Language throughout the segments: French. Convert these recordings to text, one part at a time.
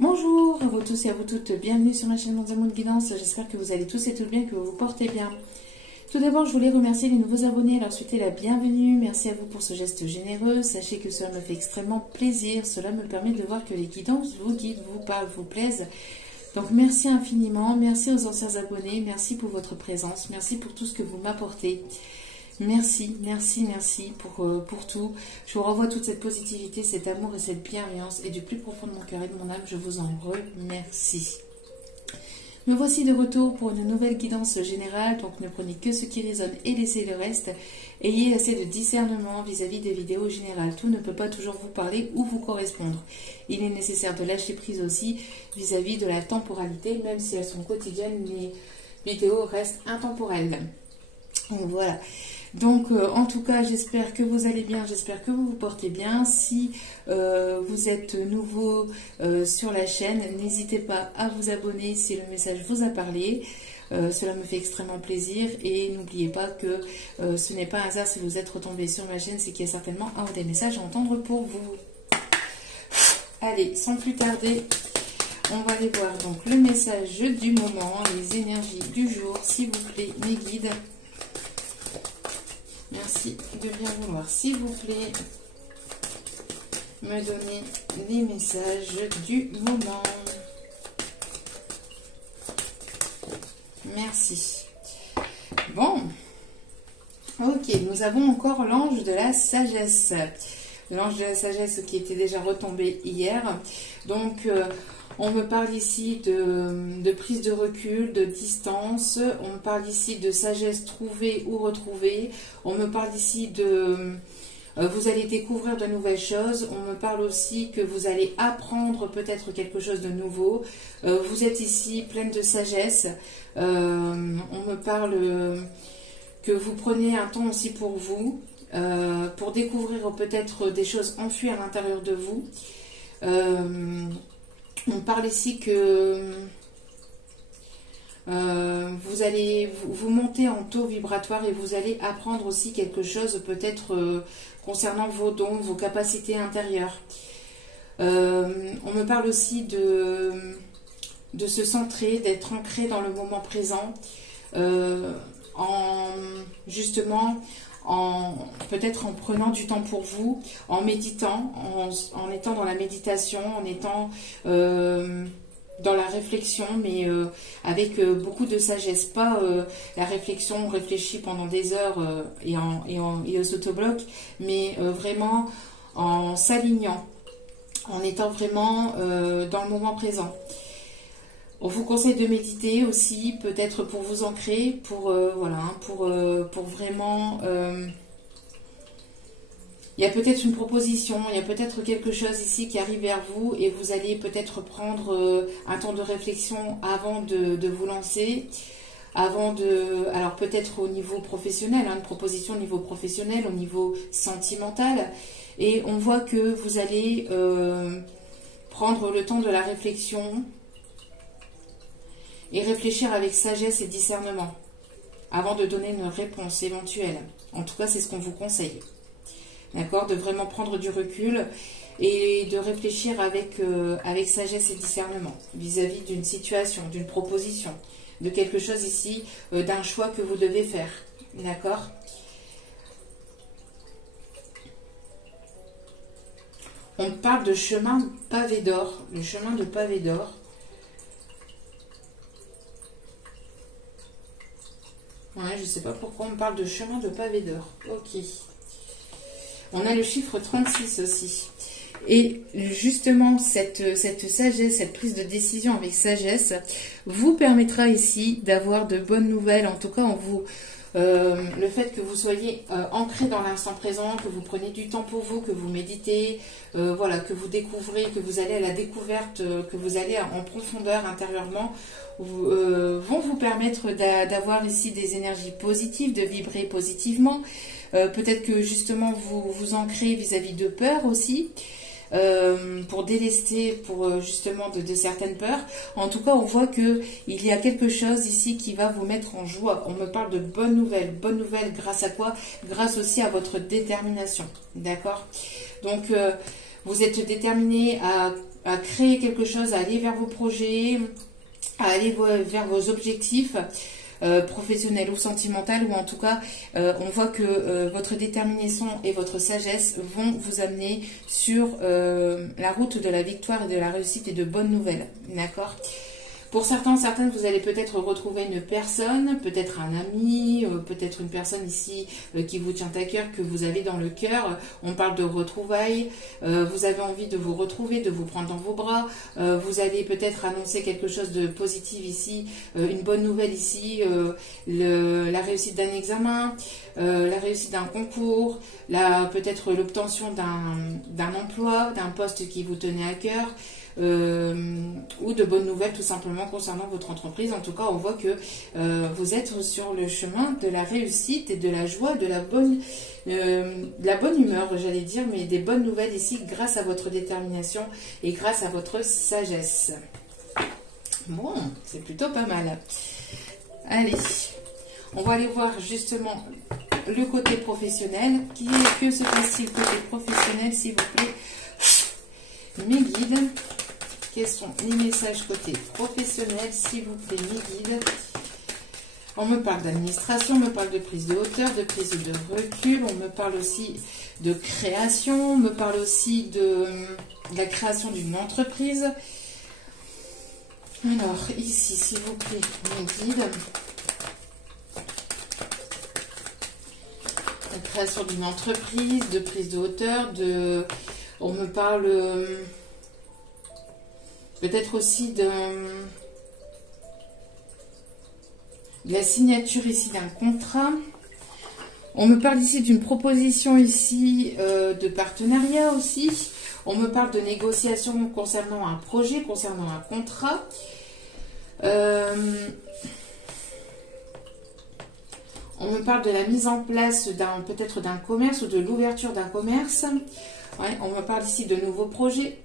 Bonjour à vous tous et à vous toutes, bienvenue sur ma chaîne Mondes Amours de Guidance. J'espère que vous allez tous et toutes bien, que vous vous portez bien. Tout d'abord, je voulais remercier les nouveaux abonnés, leur souhaiter la bienvenue. Merci à vous pour ce geste généreux. Sachez que cela me fait extrêmement plaisir. Cela me permet de voir que les guidances vous guident, vous parlent, vous plaisent. Donc merci infiniment, merci aux anciens abonnés, merci pour votre présence, merci pour tout ce que vous m'apportez. Merci, merci, merci pour tout. Je vous renvoie toute cette positivité, cet amour et cette bienveillance. Et du plus profond de mon cœur et de mon âme, je vous en remercie. Me voici de retour pour une nouvelle guidance générale. Donc ne prenez que ce qui résonne et laissez le reste. Ayez assez de discernement vis-à-vis des vidéos générales. Tout ne peut pas toujours vous parler ou vous correspondre. Il est nécessaire de lâcher prise aussi vis-à-vis de la temporalité. Même si elles sont quotidiennes, les vidéos restent intemporelles. Donc voilà. Donc en tout cas, j'espère que vous allez bien, j'espère que vous vous portez bien. Si vous êtes nouveau sur la chaîne, n'hésitez pas à vous abonner si le message vous a parlé. Cela me fait extrêmement plaisir et n'oubliez pas que ce n'est pas un hasard si vous êtes retombé sur ma chaîne, c'est qu'il y a certainement un ou des messages à entendre pour vous. Allez, sans plus tarder, on va aller voir donc le message du moment, les énergies du jour, s'il vous plaît, mes guides. Merci de bien vouloir, s'il vous plaît, me donner les messages du moment. Merci. Bon, ok, nous avons encore l'ange de la sagesse. L'ange de la sagesse qui était déjà retombé hier. Donc, on me parle ici de prise de recul, de distance. On me parle ici de sagesse trouvée ou retrouvée. On me parle ici de... vous allez découvrir de nouvelles choses. On me parle aussi que vous allez apprendre peut-être quelque chose de nouveau. Vous êtes ici pleine de sagesse. On me parle que vous prenez un temps aussi pour vous, pour découvrir peut-être des choses enfuies à l'intérieur de vous. On parle ici que vous allez vous monter en taux vibratoire et vous allez apprendre aussi quelque chose peut-être concernant vos dons, vos capacités intérieures. On me parle aussi de se centrer, d'être ancré dans le moment présent, peut-être en prenant du temps pour vous, en méditant, en étant dans la méditation, en étant dans la réflexion, mais avec beaucoup de sagesse. Pas la réflexion, on réfléchit pendant des heures et on s'autobloque, mais vraiment en s'alignant, en étant vraiment dans le moment présent. On vous conseille de méditer aussi, peut-être pour vous ancrer, pour vraiment... il y a peut-être une proposition, il y a peut-être quelque chose ici qui arrive vers vous et vous allez peut-être prendre un temps de réflexion avant de vous lancer, alors peut-être au niveau professionnel, une proposition au niveau professionnel, au niveau sentimental, et on voit que vous allez prendre le temps de la réflexion et réfléchir avec sagesse et discernement avant de donner une réponse éventuelle. En tout cas, c'est ce qu'on vous conseille. D'accord? De vraiment prendre du recul et de réfléchir avec sagesse et discernement vis-à-vis d'une situation, d'une proposition, de quelque chose ici, d'un choix que vous devez faire. D'accord? On parle de chemin pavé d'or, le chemin de pavé d'or. Ouais, je ne sais pas pourquoi on parle de chemin de pavé d'or. Ok. On a le chiffre 36 aussi. Et justement, cette sagesse, cette prise de décision avec sagesse, vous permettra ici d'avoir de bonnes nouvelles. En tout cas, le fait que vous soyez ancré dans l'instant présent, que vous preniez du temps pour vous, que vous méditez, voilà, que vous découvrez, que vous allez à la découverte, que vous allez en profondeur intérieurement, vont vous permettre d'avoir ici des énergies positives, de vibrer positivement. Peut-être que justement vous vous ancrez vis-à-vis de peur aussi, pour délester, pour justement de certaines peurs. En tout cas, on voit que il y a quelque chose ici qui va vous mettre en joie. On me parle de bonnes nouvelles grâce à quoi? Grâce aussi à votre détermination, d'accord? Donc, vous êtes déterminé à créer quelque chose, à aller vers vos projets, à aller vers vos objectifs professionnels ou sentimentaux, ou en tout cas, on voit que votre détermination et votre sagesse vont vous amener sur la route de la victoire et de la réussite et de bonnes nouvelles. D'accord ? Pour certains, certaines, vous allez peut-être retrouver une personne, peut-être un ami, peut-être une personne ici qui vous tient à cœur, que vous avez dans le cœur. On parle de retrouvailles, vous avez envie de vous retrouver, de vous prendre dans vos bras. Vous allez peut-être annoncer quelque chose de positif ici, une bonne nouvelle ici, la réussite d'un examen, la réussite d'un concours, peut-être l'obtention d'un emploi, d'un poste qui vous tenait à cœur. Ou de bonnes nouvelles tout simplement concernant votre entreprise. En tout cas, on voit que vous êtes sur le chemin de la réussite et de la joie, de la bonne humeur, j'allais dire, mais des bonnes nouvelles ici grâce à votre détermination et grâce à votre sagesse. Bon, c'est plutôt pas mal. Allez, on va aller voir justement le côté professionnel. Que se passe-t-il côté professionnel, s'il vous plaît, mes guides? Quels sont les messages côté professionnel, s'il vous plaît, mes guides? On me parle d'administration, on me parle de prise de hauteur, de prise de recul, on me parle aussi de création, on me parle aussi de la création d'une entreprise. Alors, ici, s'il vous plaît, mes guides, la création d'une entreprise, de prise de hauteur, on me parle peut-être aussi de la signature ici d'un contrat. On me parle ici d'une proposition ici de partenariat aussi. On me parle de négociation concernant un projet, concernant un contrat. On me parle de la mise en place peut-être d'un commerce ou de l'ouverture d'un commerce. Ouais, on me parle ici de nouveaux projets.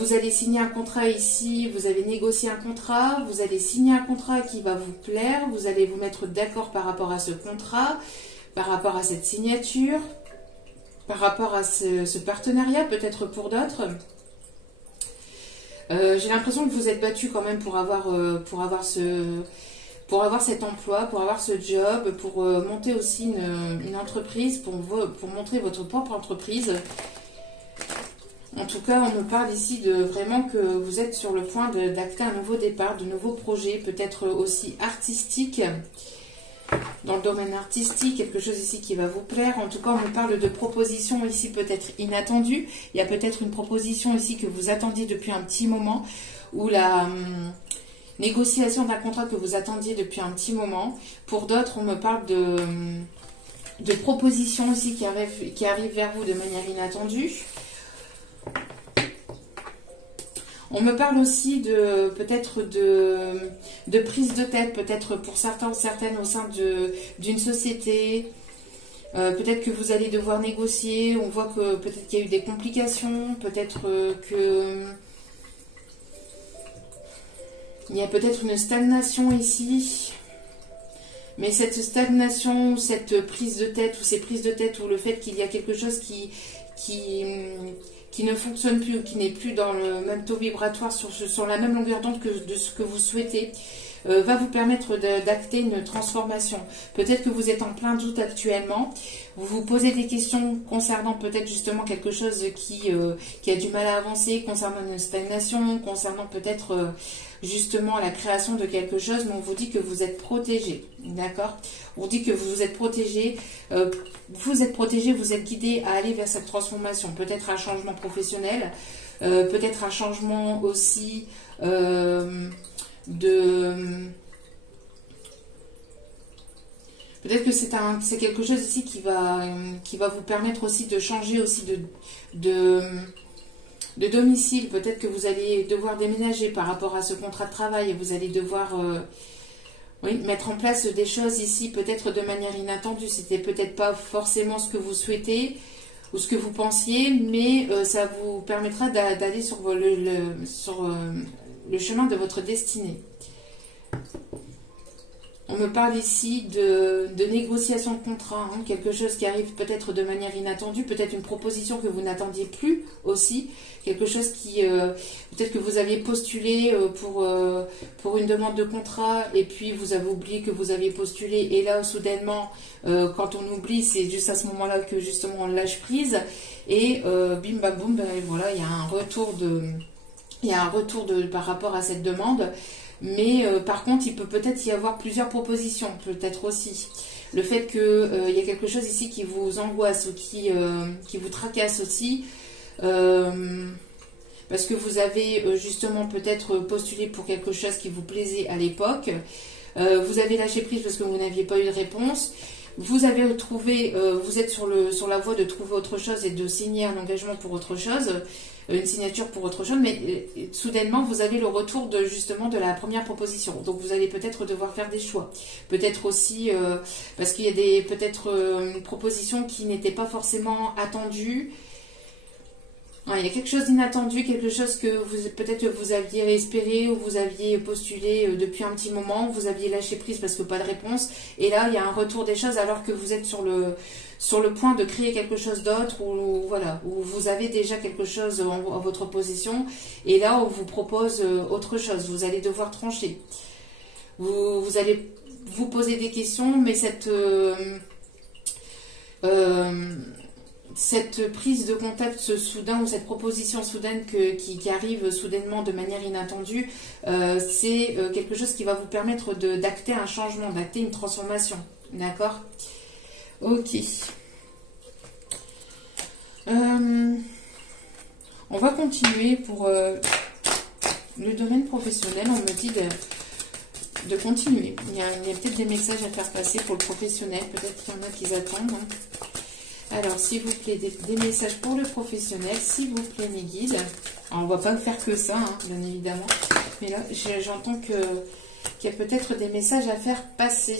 Vous allez signer un contrat ici, vous avez négocié un contrat, vous allez signer un contrat qui va vous plaire, vous allez vous mettre d'accord par rapport à ce contrat, par rapport à cette signature, par rapport à ce partenariat, peut-être pour d'autres. J'ai l'impression que vous êtes battu quand même pour avoir cet emploi, pour avoir ce job, pour monter aussi une entreprise, pour montrer votre propre entreprise. En tout cas, on me parle ici de vraiment que vous êtes sur le point d'acter un nouveau départ, de nouveaux projets, peut-être aussi artistiques, dans le domaine artistique, quelque chose ici qui va vous plaire. En tout cas, on me parle de propositions ici peut-être inattendues. Il y a peut-être une proposition ici que vous attendiez depuis un petit moment, ou la négociation d'un contrat que vous attendiez depuis un petit moment. Pour d'autres, on me parle de propositions aussi qui arrivent vers vous de manière inattendue. On me parle aussi peut-être de prise de tête, peut-être pour certains ou certaines au sein d'une société. Peut-être que vous allez devoir négocier. On voit que peut-être qu'il y a eu des complications. Peut-être il y a peut-être une stagnation ici. Mais cette stagnation, cette prise de tête, ou ces prises de tête, ou le fait qu'il y a quelque chose qui ne fonctionne plus, ou qui n'est plus dans le même taux vibratoire, sur la même longueur d'onde que de ce que vous souhaitez, va vous permettre d'acter une transformation. Peut-être que vous êtes en plein doute actuellement, vous vous posez des questions concernant peut-être justement quelque chose qui a du mal à avancer, concernant une stagnation, concernant peut-être justement la création de quelque chose, mais on vous dit que vous êtes protégé, d'accord? On dit que vous êtes protégé, vous êtes guidé à aller vers cette transformation, peut-être un changement professionnel, peut-être un changement aussi peut-être que c'est quelque chose ici qui va vous permettre aussi de changer aussi de domicile. Peut-être que vous allez devoir déménager par rapport à ce contrat de travail et vous allez devoir mettre en place des choses ici peut-être de manière inattendue. C'était peut-être pas forcément ce que vous souhaitez ou ce que vous pensiez, mais ça vous permettra d'aller sur le chemin de votre destinée. On me parle ici de négociation de contrat, hein, quelque chose qui arrive peut-être de manière inattendue, peut-être une proposition que vous n'attendiez plus aussi, quelque chose qui, peut-être que vous aviez postulé pour une demande de contrat et puis vous avez oublié que vous aviez postulé et là soudainement, quand on oublie, c'est juste à ce moment-là que justement on lâche prise et bim bam boum, ben, voilà, il y a un retour par rapport à cette demande. Mais par contre, il peut peut-être y avoir plusieurs propositions, peut-être aussi. Le fait qu'il y a quelque chose ici qui vous angoisse ou qui vous tracasse aussi, parce que vous avez justement peut-être postulé pour quelque chose qui vous plaisait à l'époque. Vous avez lâché prise parce que vous n'aviez pas eu de réponse. Vous avez trouvé, vous êtes sur la voie de trouver autre chose et de signer un engagement pour autre chose. Une signature pour autre chose, mais soudainement vous avez le retour justement de la première proposition. Donc vous allez peut-être devoir faire des choix. Peut-être aussi parce qu'il y a peut-être une proposition qui n'était pas forcément attendue. Il y a quelque chose d'inattendu, quelque chose que peut-être vous aviez espéré ou vous aviez postulé depuis un petit moment, vous aviez lâché prise parce que pas de réponse. Et là, il y a un retour des choses alors que vous êtes sur le point de créer quelque chose d'autre ou voilà, où vous avez déjà quelque chose en votre position. Et là, on vous propose autre chose. Vous allez devoir trancher. Vous allez vous poser des questions, mais cette prise de contact soudain ou cette proposition soudaine qui arrive soudainement de manière inattendue, c'est quelque chose qui va vous permettre d'acter un changement, d'acter une transformation. D'accord ? Ok. On va continuer pour le domaine professionnel. On me dit de continuer. Il y a peut-être des messages à faire passer pour le professionnel. Peut-être qu'il y en a qui attendent. Hein. Alors, s'il vous plaît, des messages pour le professionnel, s'il vous plaît, mes guides. Alors, on ne va pas faire que ça, hein, bien évidemment. Mais là, j'entends qu'il y a peut-être des messages à faire passer.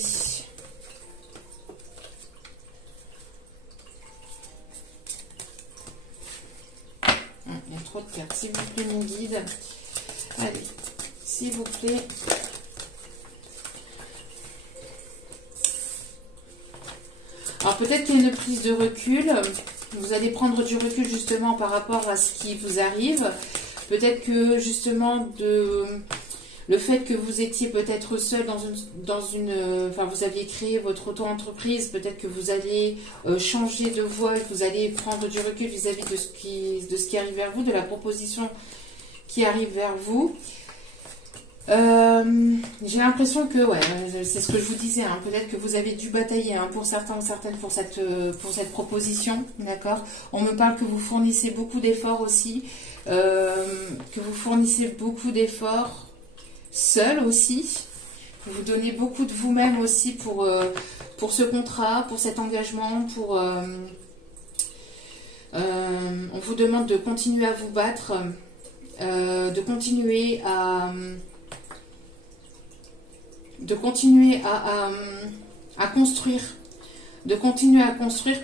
Il y a trop de cartes. S'il vous plaît, mes guides. Allez, s'il vous plaît. Alors peut-être qu'il y a une prise de recul, vous allez prendre du recul justement par rapport à ce qui vous arrive. Peut-être que justement le fait que vous étiez peut-être seul enfin vous aviez créé votre auto-entreprise, peut-être que vous allez changer de voie et que vous allez prendre du recul vis-à-vis de ce qui arrive vers vous, de la proposition qui arrive vers vous. J'ai l'impression que, ouais, c'est ce que je vous disais, hein, peut-être que vous avez dû batailler hein, pour certains ou certaines pour cette proposition, d'accord. On me parle que vous fournissez beaucoup d'efforts aussi, que vous fournissez beaucoup d'efforts seul aussi, que vous donnez beaucoup de vous-même aussi pour ce contrat, pour cet engagement, on vous demande de continuer à vous battre, de continuer à construire,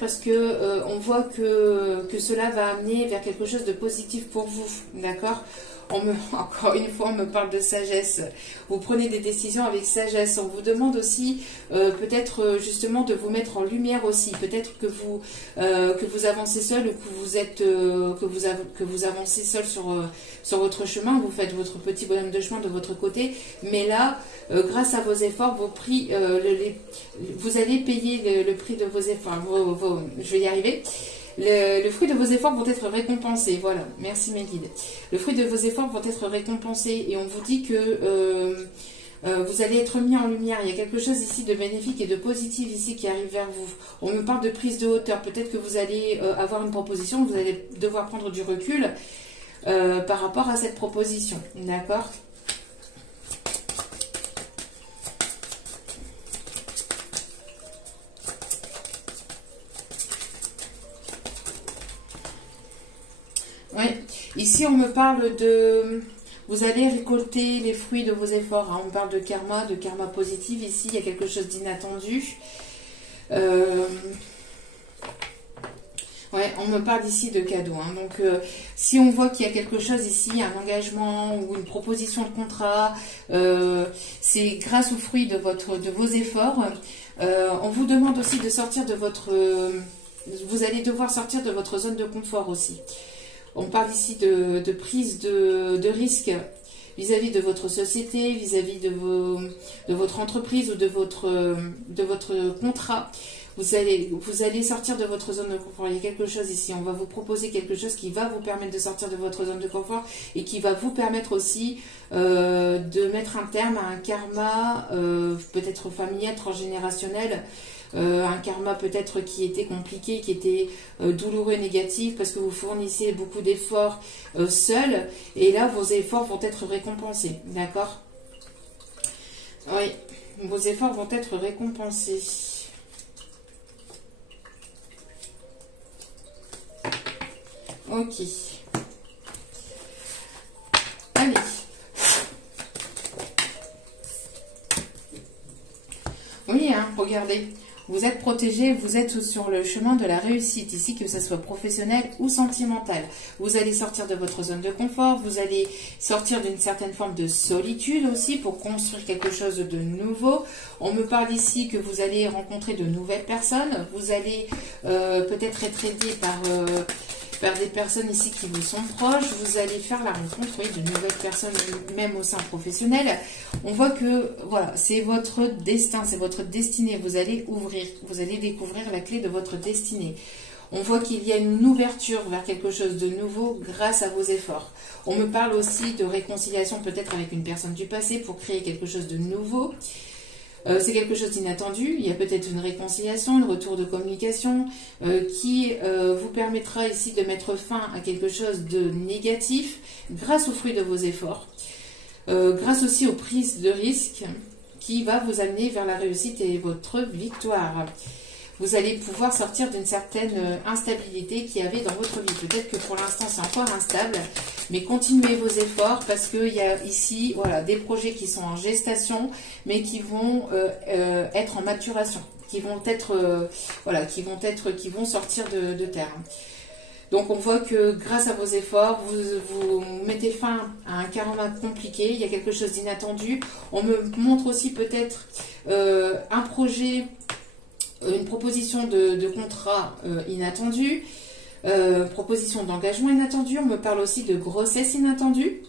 parce que on voit que cela va amener vers quelque chose de positif pour vous, d'accord. Encore une fois, on me parle de sagesse. Vous prenez des décisions avec sagesse. On vous demande aussi peut-être justement de vous mettre en lumière aussi. Peut-être que vous avancez seul ou que vous avancez seul sur votre chemin. Vous faites votre petit bonhomme de chemin de votre côté. Mais là, grâce à vos efforts, vous allez payer le prix de vos efforts. Je vais y arriver. Le fruit de vos efforts vont être récompensés. Voilà, merci mes guides. Le fruit de vos efforts vont être récompensés et on vous dit que vous allez être mis en lumière. Il y a quelque chose ici de bénéfique et de positif ici qui arrive vers vous. On me parle de prise de hauteur. Peut-être que vous allez avoir une proposition, vous allez devoir prendre du recul par rapport à cette proposition. D'accord ? Oui, ici on me parle de... Vous allez récolter les fruits de vos efforts. Hein. On parle de karma positif. Ici, il y a quelque chose d'inattendu. En Ouais, on me parle ici de cadeaux. Hein. Donc, si on voit qu'il y a quelque chose ici, un engagement ou une proposition de contrat, c'est grâce au fruit de vos efforts. On vous demande aussi de sortir de votre... vous allez devoir sortir de votre zone de confort aussi. On parle ici de prise de risque vis-à-vis de votre société, vis-à-vis de votre entreprise ou de votre contrat. Vous allez sortir de votre zone de confort. Il y a quelque chose ici. On va vous proposer quelque chose qui va vous permettre de sortir de votre zone de confort et qui va vous permettre aussi de mettre un terme à un karma peut-être familial, transgénérationnel. Un karma peut-être qui était compliqué, qui était douloureux, négatif, parce que vous fournissez beaucoup d'efforts seul, et là vos efforts vont être récompensés, d'accord? Oui, vos efforts vont être récompensés. Ok. Allez. Oui, hein, regardez. Vous êtes protégé, vous êtes sur le chemin de la réussite ici, que ce soit professionnel ou sentimental. Vous allez sortir de votre zone de confort, vous allez sortir d'une certaine forme de solitude aussi pour construire quelque chose de nouveau. On me parle ici que vous allez rencontrer de nouvelles personnes, vous allez peut-être être aidé par des personnes ici qui vous sont proches, vous allez faire la rencontre oui, de nouvelles personnes, même au sein professionnel. On voit que voilà, c'est votre destin, c'est votre destinée. Vous allez ouvrir, vous allez découvrir la clé de votre destinée. On voit qu'il y a une ouverture vers quelque chose de nouveau grâce à vos efforts. On me parle aussi de réconciliation peut-être avec une personne du passé pour créer quelque chose de nouveau. C'est quelque chose d'inattendu, il y a peut-être une réconciliation, un retour de communication qui vous permettra ici de mettre fin à quelque chose de négatif grâce aux fruits de vos efforts, grâce aussi aux prises de risques qui va vous amener vers la réussite et votre victoire. Vous allez pouvoir sortir d'une certaine instabilité qu'il y avait dans votre vie. Peut-être que pour l'instant c'est encore instable, mais continuez vos efforts parce qu'il y a ici voilà, des projets qui sont en gestation, mais qui vont être en maturation, qui vont sortir de terre. Donc on voit que grâce à vos efforts, vous mettez fin à un karma compliqué, il y a quelque chose d'inattendu. On me montre aussi peut-être un projet, une proposition de contrat inattendue, proposition d'engagement inattendue. On me parle aussi de grossesse inattendue.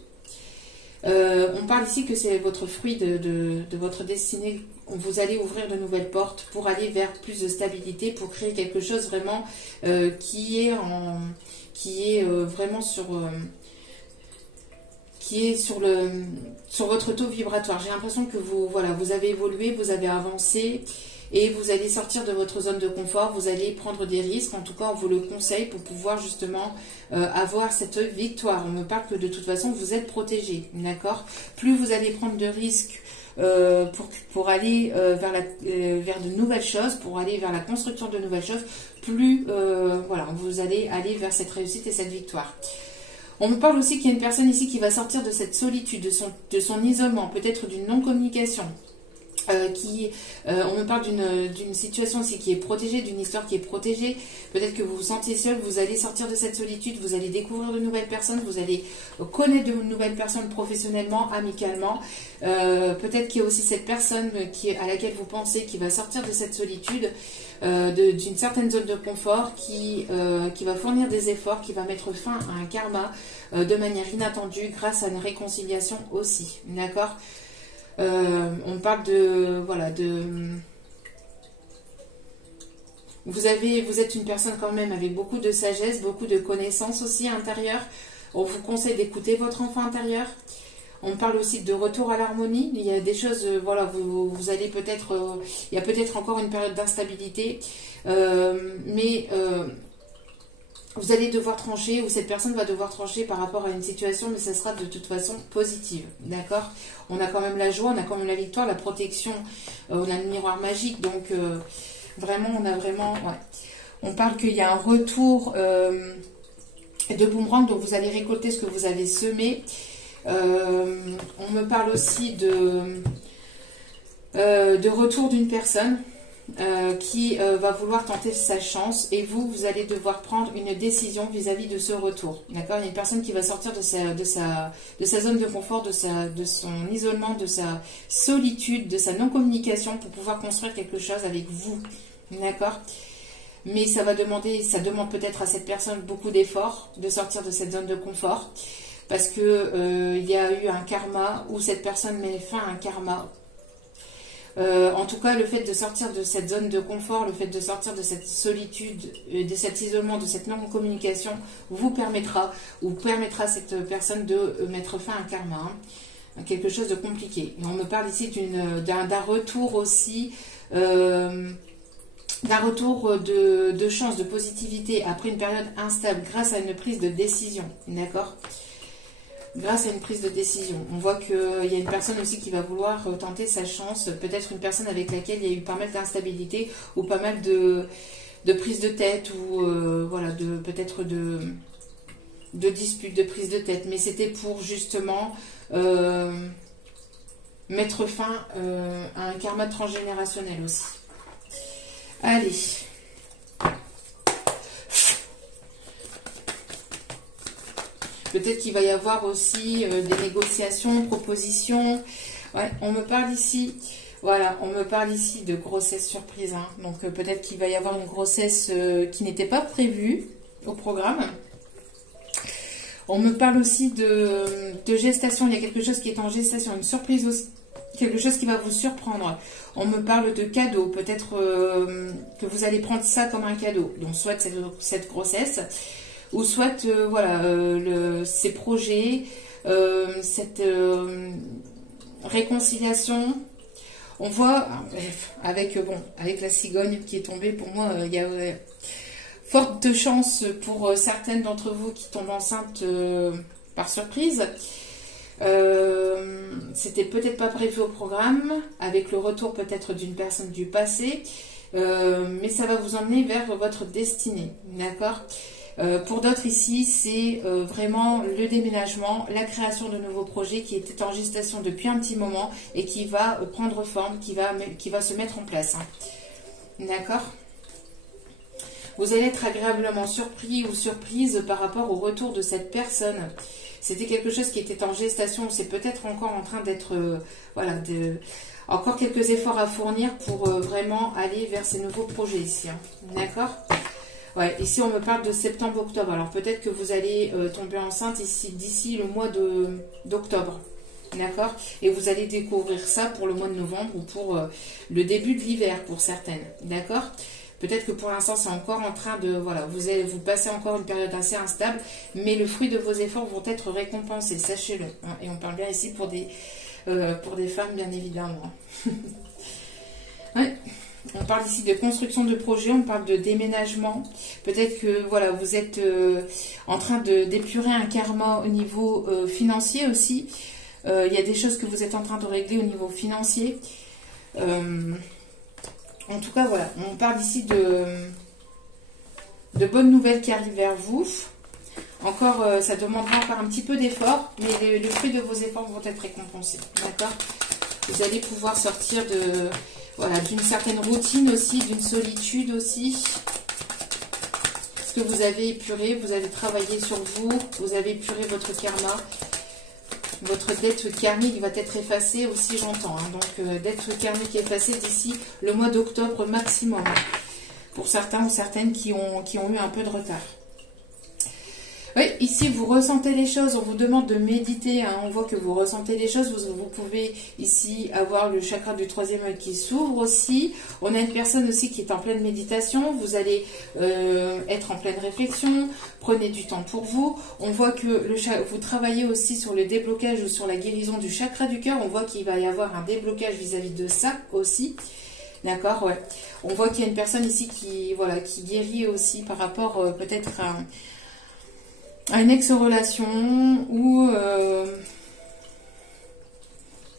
On parle ici que c'est votre fruit de votre destinée. Vous allez ouvrir de nouvelles portes pour aller vers plus de stabilité, pour créer quelque chose vraiment qui est vraiment sur votre taux vibratoire. J'ai l'impression que vous avez évolué, vous avez avancé. Et vous allez sortir de votre zone de confort, vous allez prendre des risques, en tout cas on vous le conseille pour pouvoir justement avoir cette victoire. On me parle que de toute façon vous êtes protégé, d'accord? Plus vous allez prendre de risques pour aller vers de nouvelles choses, pour aller vers la construction de nouvelles choses, plus vous allez aller vers cette réussite et cette victoire. On me parle aussi qu'il y a une personne ici qui va sortir de cette solitude, de son isolement, peut-être d'une non-communication. On me parle d'une situation aussi qui est protégée, d'une histoire qui est protégée. Peut-être que vous vous sentez seul, vous allez sortir de cette solitude, vous allez découvrir de nouvelles personnes, vous allez connaître de nouvelles personnes professionnellement, amicalement. Peut-être qu'il y a aussi cette personne à laquelle vous pensez qui va sortir de cette solitude, d'une certaine zone de confort, qui va fournir des efforts, qui va mettre fin à un karma de manière inattendue grâce à une réconciliation aussi. D'accord ? On parle vous êtes une personne quand même avec beaucoup de sagesse, beaucoup de connaissances aussi intérieures. On vous conseille d'écouter votre enfant intérieur. On parle aussi de retour à l'harmonie. Il y a des choses, vous allez peut-être, il y a peut-être encore une période d'instabilité, mais vous allez devoir trancher, ou cette personne va devoir trancher par rapport à une situation, mais ça sera de toute façon positive, d'accord? On a quand même la joie, on a quand même la victoire, la protection, on a le miroir magique, donc vraiment, ouais. On parle qu'il y a un retour de boomerang, donc vous allez récolter ce que vous avez semé. On me parle aussi de retour d'une personne. qui va vouloir tenter sa chance et vous allez devoir prendre une décision vis-à-vis de ce retour. D'accord? Il y a une personne qui va sortir de sa zone de confort, de son isolement, de sa solitude, de sa non-communication pour pouvoir construire quelque chose avec vous. D'accord? Mais ça demande peut-être à cette personne beaucoup d'efforts de sortir de cette zone de confort parce que il y a eu un karma où cette personne met fin à un karma. En tout cas, le fait de sortir de cette zone de confort, le fait de sortir de cette solitude, de cet isolement, de cette non-communication, vous permettra à cette personne de mettre fin à un karma, hein, quelque chose de compliqué. Et on me parle ici d'un retour aussi, d'un retour de chance, de positivité après une période instable grâce à une prise de décision, d'accord ? Grâce à une prise de décision. On voit qu'il y a une personne aussi qui va vouloir tenter sa chance, peut-être une personne avec laquelle il y a eu pas mal d'instabilité ou pas mal de prise de tête ou voilà, peut-être de disputes, de prise de tête. Mais c'était pour justement mettre fin à un karma transgénérationnel aussi. Allez. Peut-être qu'il va y avoir aussi des négociations, propositions. Ouais, on me parle ici, voilà, on me parle ici de grossesse surprise. Hein. Donc peut-être qu'il va y avoir une grossesse qui n'était pas prévue au programme. On me parle aussi de gestation. Il y a quelque chose qui est en gestation, une surprise aussi, quelque chose qui va vous surprendre. On me parle de cadeau. Peut-être que vous allez prendre ça comme un cadeau. Donc soit cette grossesse. Ou soit, voilà, ces projets, cette réconciliation. On voit, bref, avec la cigogne qui est tombée, pour moi, il y a forte chance pour certaines d'entre vous qui tombent enceintes par surprise. C'était peut-être pas prévu au programme, avec le retour peut-être d'une personne du passé, mais ça va vous emmener vers votre destinée, d'accord ? Pour d'autres ici, c'est vraiment le déménagement, la création de nouveaux projets qui étaient en gestation depuis un petit moment et qui va prendre forme, qui va se mettre en place. Hein. D'accord ? Vous allez être agréablement surpris ou surprise par rapport au retour de cette personne. C'était quelque chose qui était en gestation, c'est peut-être encore en train d'être... voilà, encore quelques efforts à fournir pour vraiment aller vers ces nouveaux projets ici. Hein. D'accord ? Ouais, ici on me parle de septembre-octobre. Alors peut-être que vous allez tomber enceinte d'ici le mois d'octobre. D'accord ? Et vous allez découvrir ça pour le mois de novembre ou pour le début de l'hiver pour certaines. D'accord ? Peut-être que pour l'instant c'est encore en train de... Voilà, vous passez encore une période assez instable, mais le fruit de vos efforts vont être récompensés, sachez-le. Hein. Et on parle bien ici pour des femmes, bien évidemment. Ouais. On parle ici de construction de projet, on parle de déménagement. Peut-être que voilà, vous êtes en train d'épurer un karma au niveau financier aussi. Il y a des choses que vous êtes en train de régler au niveau financier. En tout cas, voilà, on parle ici de bonnes nouvelles qui arrivent vers vous. Encore, ça demandera encore un petit peu d'effort, mais les fruits de vos efforts vont être récompensés. D'accord ? Vous allez pouvoir sortir d'une certaine routine aussi, d'une solitude aussi. Parce que vous avez épuré, vous avez travaillé sur vous, vous avez épuré votre karma. Votre dette karmique va être effacée aussi, j'entends. Hein. Donc, dette karmique effacée d'ici le mois d'octobre maximum. Pour certains ou certaines qui ont eu un peu de retard. Oui, ici, vous ressentez les choses. On vous demande de méditer. Hein. On voit que vous ressentez les choses. Vous pouvez ici avoir le chakra du troisième œil qui s'ouvre aussi. On a une personne aussi qui est en pleine méditation. Vous allez être en pleine réflexion. Prenez du temps pour vous. On voit que vous travaillez aussi sur le déblocage ou sur la guérison du chakra du cœur. On voit qu'il va y avoir un déblocage vis-à-vis de ça aussi. D'accord, ouais. On voit qu'il y a une personne ici qui guérit aussi par rapport peut-être à une ex-relation ou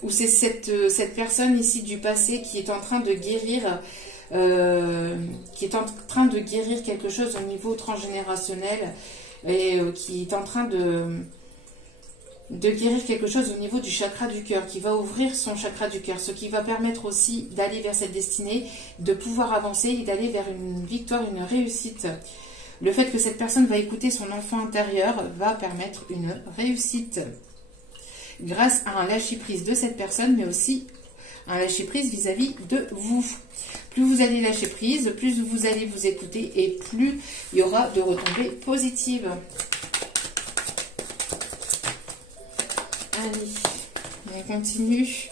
c'est cette personne ici du passé qui est en train de guérir quelque chose au niveau transgénérationnel et qui est en train de guérir quelque chose au niveau du chakra du cœur, qui va ouvrir son chakra du cœur, ce qui va permettre aussi d'aller vers cette destinée, de pouvoir avancer et d'aller vers une victoire, une réussite. Le fait que cette personne va écouter son enfant intérieur va permettre une réussite grâce à un lâcher-prise de cette personne, mais aussi un lâcher-prise vis-à-vis de vous. Plus vous allez lâcher prise, plus vous allez vous écouter et plus il y aura de retombées positives. Allez, on continue.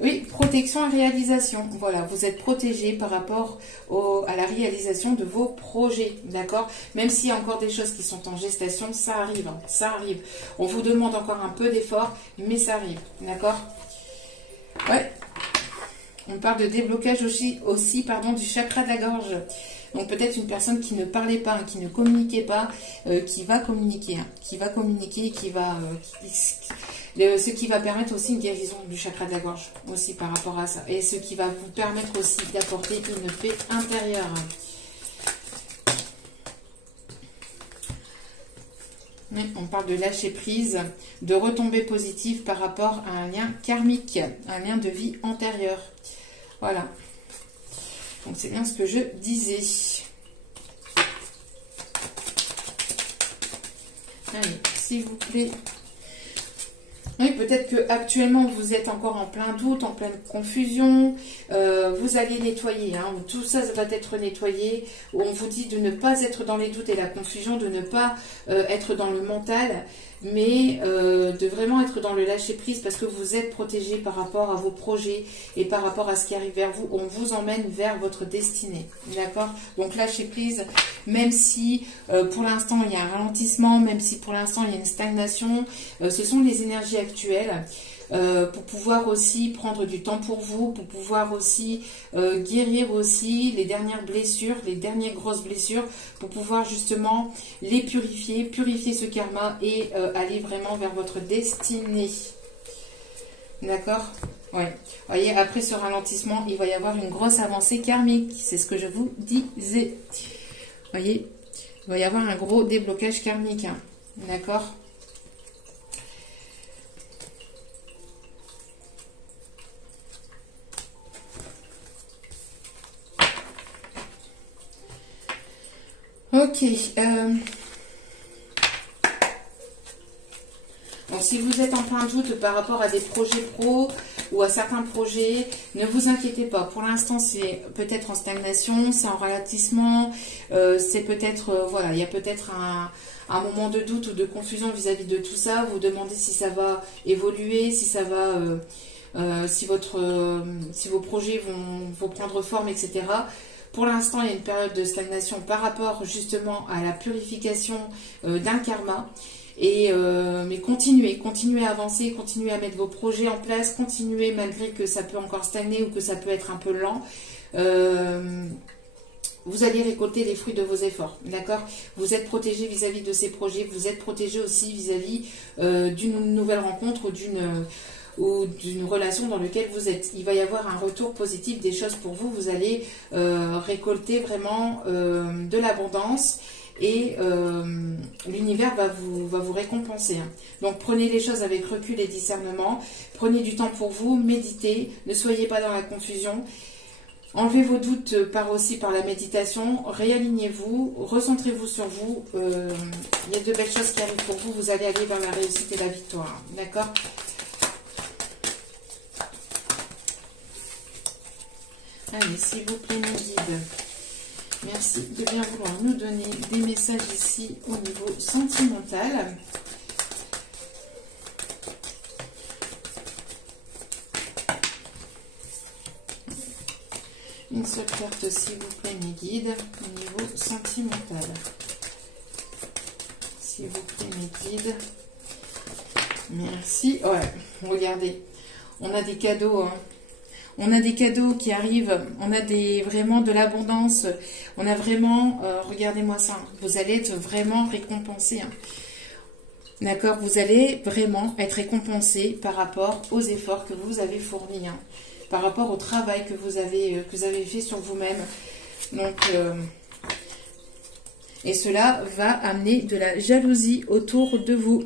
Oui, protection et réalisation. Voilà, vous êtes protégé par rapport à la réalisation de vos projets, d'accord? Même s'il y a encore des choses qui sont en gestation, ça arrive, hein, ça arrive. On vous demande encore un peu d'effort, mais ça arrive, d'accord? Ouais. On parle de déblocage aussi pardon, du chakra de la gorge. Donc peut-être une personne qui ne parlait pas, qui ne communiquait pas, qui va communiquer, ce qui va permettre aussi une guérison du chakra de la gorge, aussi par rapport à ça. Et ce qui va vous permettre aussi d'apporter une paix intérieure. On parle de lâcher prise, de retombées positives par rapport à un lien karmique, un lien de vie antérieure. Voilà. Donc c'est bien ce que je disais. Allez, s'il vous plaît. Oui, peut-être que actuellement vous êtes encore en plein doute, en pleine confusion. Vous allez nettoyer, hein, tout ça va être nettoyé. On vous dit de ne pas être dans les doutes et la confusion, de ne pas être dans le mental, mais de vraiment être dans le lâcher prise parce que vous êtes protégé par rapport à vos projets et par rapport à ce qui arrive vers vous. On vous emmène vers votre destinée, d'accord? Donc lâcher prise, même si pour l'instant il y a un ralentissement, même si pour l'instant il y a une stagnation, ce sont les énergies actuelles. Pour pouvoir aussi prendre du temps pour vous, pour pouvoir aussi guérir aussi les dernières blessures, les dernières grosses blessures, pour pouvoir justement les purifier, purifier ce karma et aller vraiment vers votre destinée. D'accord? Ouais. Vous voyez, après ce ralentissement, il va y avoir une grosse avancée karmique. C'est ce que je vous disais. Vous voyez, il va y avoir un gros déblocage karmique. Hein. D'accord? Ok. Donc, si vous êtes en plein doute par rapport à des projets pro ou à certains projets, ne vous inquiétez pas. Pour l'instant, c'est peut-être en stagnation, c'est en ralentissement, c'est peut-être, voilà, il y a peut-être un moment de doute ou de confusion vis-à-vis de tout ça. Vous demandez si ça va évoluer, si ça va, si vos projets vont prendre forme, etc. Pour l'instant, il y a une période de stagnation par rapport justement à la purification d'un karma. Mais continuez à avancer, continuez à mettre vos projets en place, continuez malgré que ça peut encore stagner ou que ça peut être un peu lent. Vous allez récolter les fruits de vos efforts, d'accord? Vous êtes protégé vis-à-vis de ces projets, vous êtes protégé aussi vis-à-vis d'une nouvelle rencontre ou d'une relation dans laquelle vous êtes. Il va y avoir un retour positif des choses pour vous. Vous allez récolter vraiment de l'abondance et l'univers va vous récompenser. Hein. Donc prenez les choses avec recul et discernement. Prenez du temps pour vous, méditez, ne soyez pas dans la confusion. Enlevez vos doutes par la méditation, réalignez-vous, recentrez-vous sur vous. Il y a de belles choses qui arrivent pour vous. Vous allez aller vers la réussite et la victoire. D'accord ? Allez, s'il vous plaît, mes guides, merci de bien vouloir nous donner des messages ici au niveau sentimental. Une seule carte, s'il vous plaît, mes guides, au niveau sentimental. S'il vous plaît, mes guides. Merci. Ouais, regardez, on a des cadeaux, hein. On a des cadeaux qui arrivent, on a vraiment de l'abondance, on a vraiment, regardez-moi ça, vous allez être vraiment récompensé. Hein. D'accord, vous allez vraiment être récompensé par rapport aux efforts que vous avez fournis, hein, par rapport au travail que vous avez fait sur vous-même. Donc, et cela va amener de la jalousie autour de vous.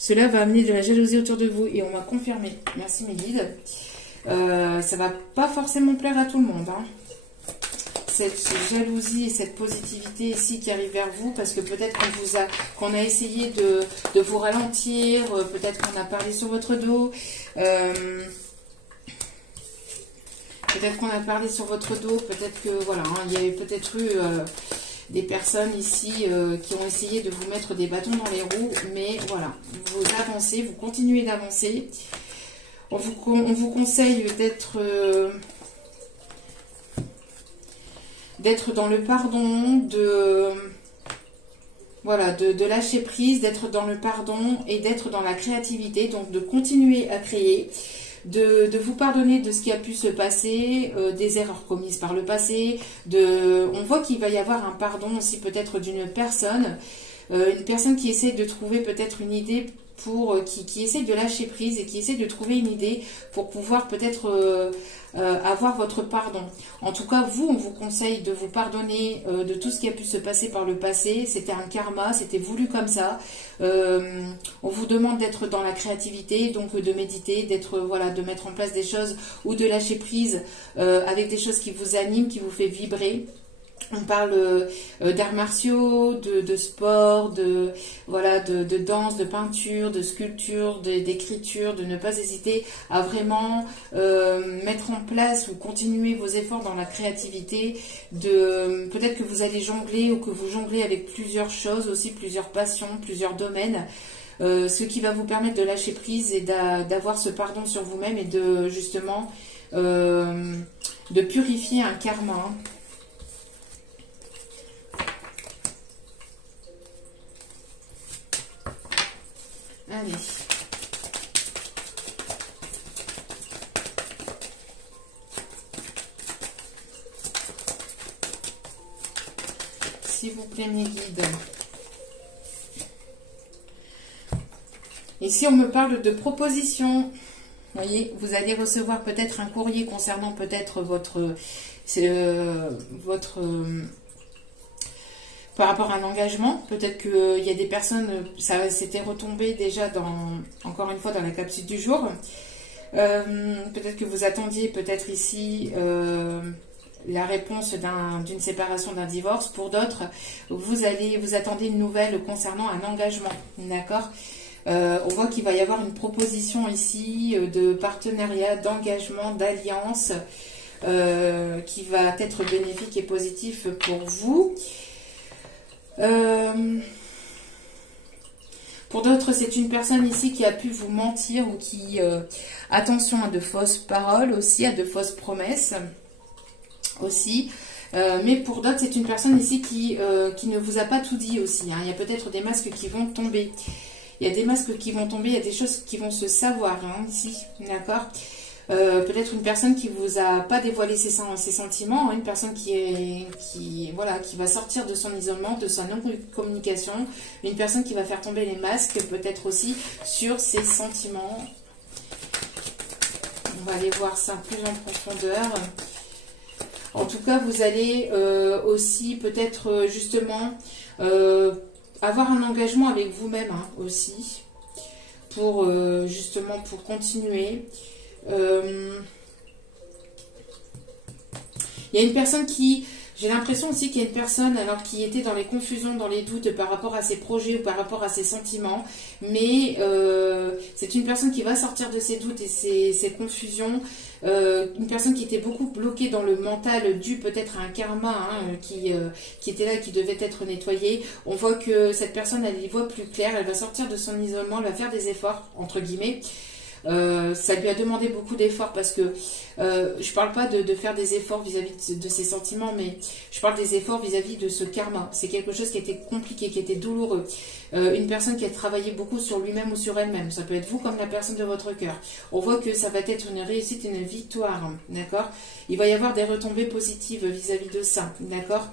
Cela va amener de la jalousie autour de vous. Et on m'a confirmé. Merci mes guides. Ça va pas forcément plaire à tout le monde. Hein. Cette jalousie et cette positivité ici qui arrive vers vous, parce que peut-être qu'on a essayé de vous ralentir, peut-être qu'on a parlé sur votre dos, peut-être qu'on a parlé sur votre dos, peut-être que voilà, hein, il y avait peut-être eu des personnes ici qui ont essayé de vous mettre des bâtons dans les roues, mais voilà, vous avancez, vous continuez d'avancer. On vous conseille d'être dans le pardon, voilà, de lâcher prise, d'être dans le pardon et d'être dans la créativité, donc de continuer à créer, de vous pardonner de ce qui a pu se passer, des erreurs commises par le passé, on voit qu'il va y avoir un pardon aussi peut-être d'une personne, une personne qui essaie de trouver peut-être une idée qui essaie de lâcher prise et qui essaie de trouver une idée pour pouvoir peut-être avoir votre pardon. En tout cas, vous, on vous conseille de vous pardonner de tout ce qui a pu se passer par le passé. C'était un karma, c'était voulu comme ça. On vous demande d'être dans la créativité, donc de méditer, voilà, de mettre en place des choses ou de lâcher prise avec des choses qui vous animent, qui vous fait vibrer. On parle d'arts martiaux, de sport, voilà, de danse, de peinture, de sculpture, d'écriture, de ne pas hésiter à vraiment mettre en place ou continuer vos efforts dans la créativité. Peut-être que vous allez jongler ou que vous jonglez avec plusieurs choses aussi, plusieurs passions, plusieurs domaines. Ce qui va vous permettre de lâcher prise et d'avoir ce pardon sur vous-même et de justement de purifier un karma. Hein. Allez. S'il vous plaît, mes guides. Ici, on me parle de propositions. Vous voyez, vous allez recevoir peut-être un courrier concernant peut-être votre par rapport à un engagement. Peut-être qu'il y a des personnes, ça s'était retombé déjà encore une fois dans la capsule du jour. Peut-être que vous attendiez peut-être ici la réponse d'une séparation, d'un divorce. Pour d'autres, vous attendez une nouvelle concernant un engagement. D'accord ? On voit qu'il va y avoir une proposition ici de partenariat, d'engagement, d'alliance qui va être bénéfique et positif pour vous. Pour d'autres, c'est une personne ici qui a pu vous mentir ou qui... attention à de fausses paroles aussi, à de fausses promesses aussi. Mais pour d'autres, c'est une personne ici qui ne vous a pas tout dit aussi. Hein. Il y a peut-être des masques qui vont tomber. Il y a des masques qui vont tomber, il y a des choses qui vont se savoir hein, ici, d'accord. Peut-être une personne qui vous a pas dévoilé ses sentiments, hein, une personne qui va sortir de son isolement, de sa non-communication, une personne qui va faire tomber les masques, peut-être aussi sur ses sentiments. On va aller voir ça plus en profondeur. En tout cas, vous allez aussi peut-être justement avoir un engagement avec vous-même hein, aussi, pour justement pour continuer. Il y a une personne qui, j'ai l'impression aussi qu'il y a une personne alors qui était dans les confusions, dans les doutes par rapport à ses projets ou par rapport à ses sentiments, mais c'est une personne qui va sortir de ses doutes et ses confusions, une personne qui était beaucoup bloquée dans le mental dû peut-être à un karma hein, qui était là et qui devait être nettoyé. On voit que cette personne elle y voit plus clair, elle va sortir de son isolement, elle va faire des efforts entre guillemets. Ça lui a demandé beaucoup d'efforts parce que je parle pas de faire des efforts vis-à-vis de ses sentiments, mais je parle des efforts vis-à-vis de ce karma. C'est quelque chose qui était compliqué, qui était douloureux. Une personne qui a travaillé beaucoup sur lui-même ou sur elle-même. Ça peut être vous comme la personne de votre cœur. On voit que ça va être une réussite, une victoire, d'accord. Il va y avoir des retombées positives vis-à-vis de ça, d'accord.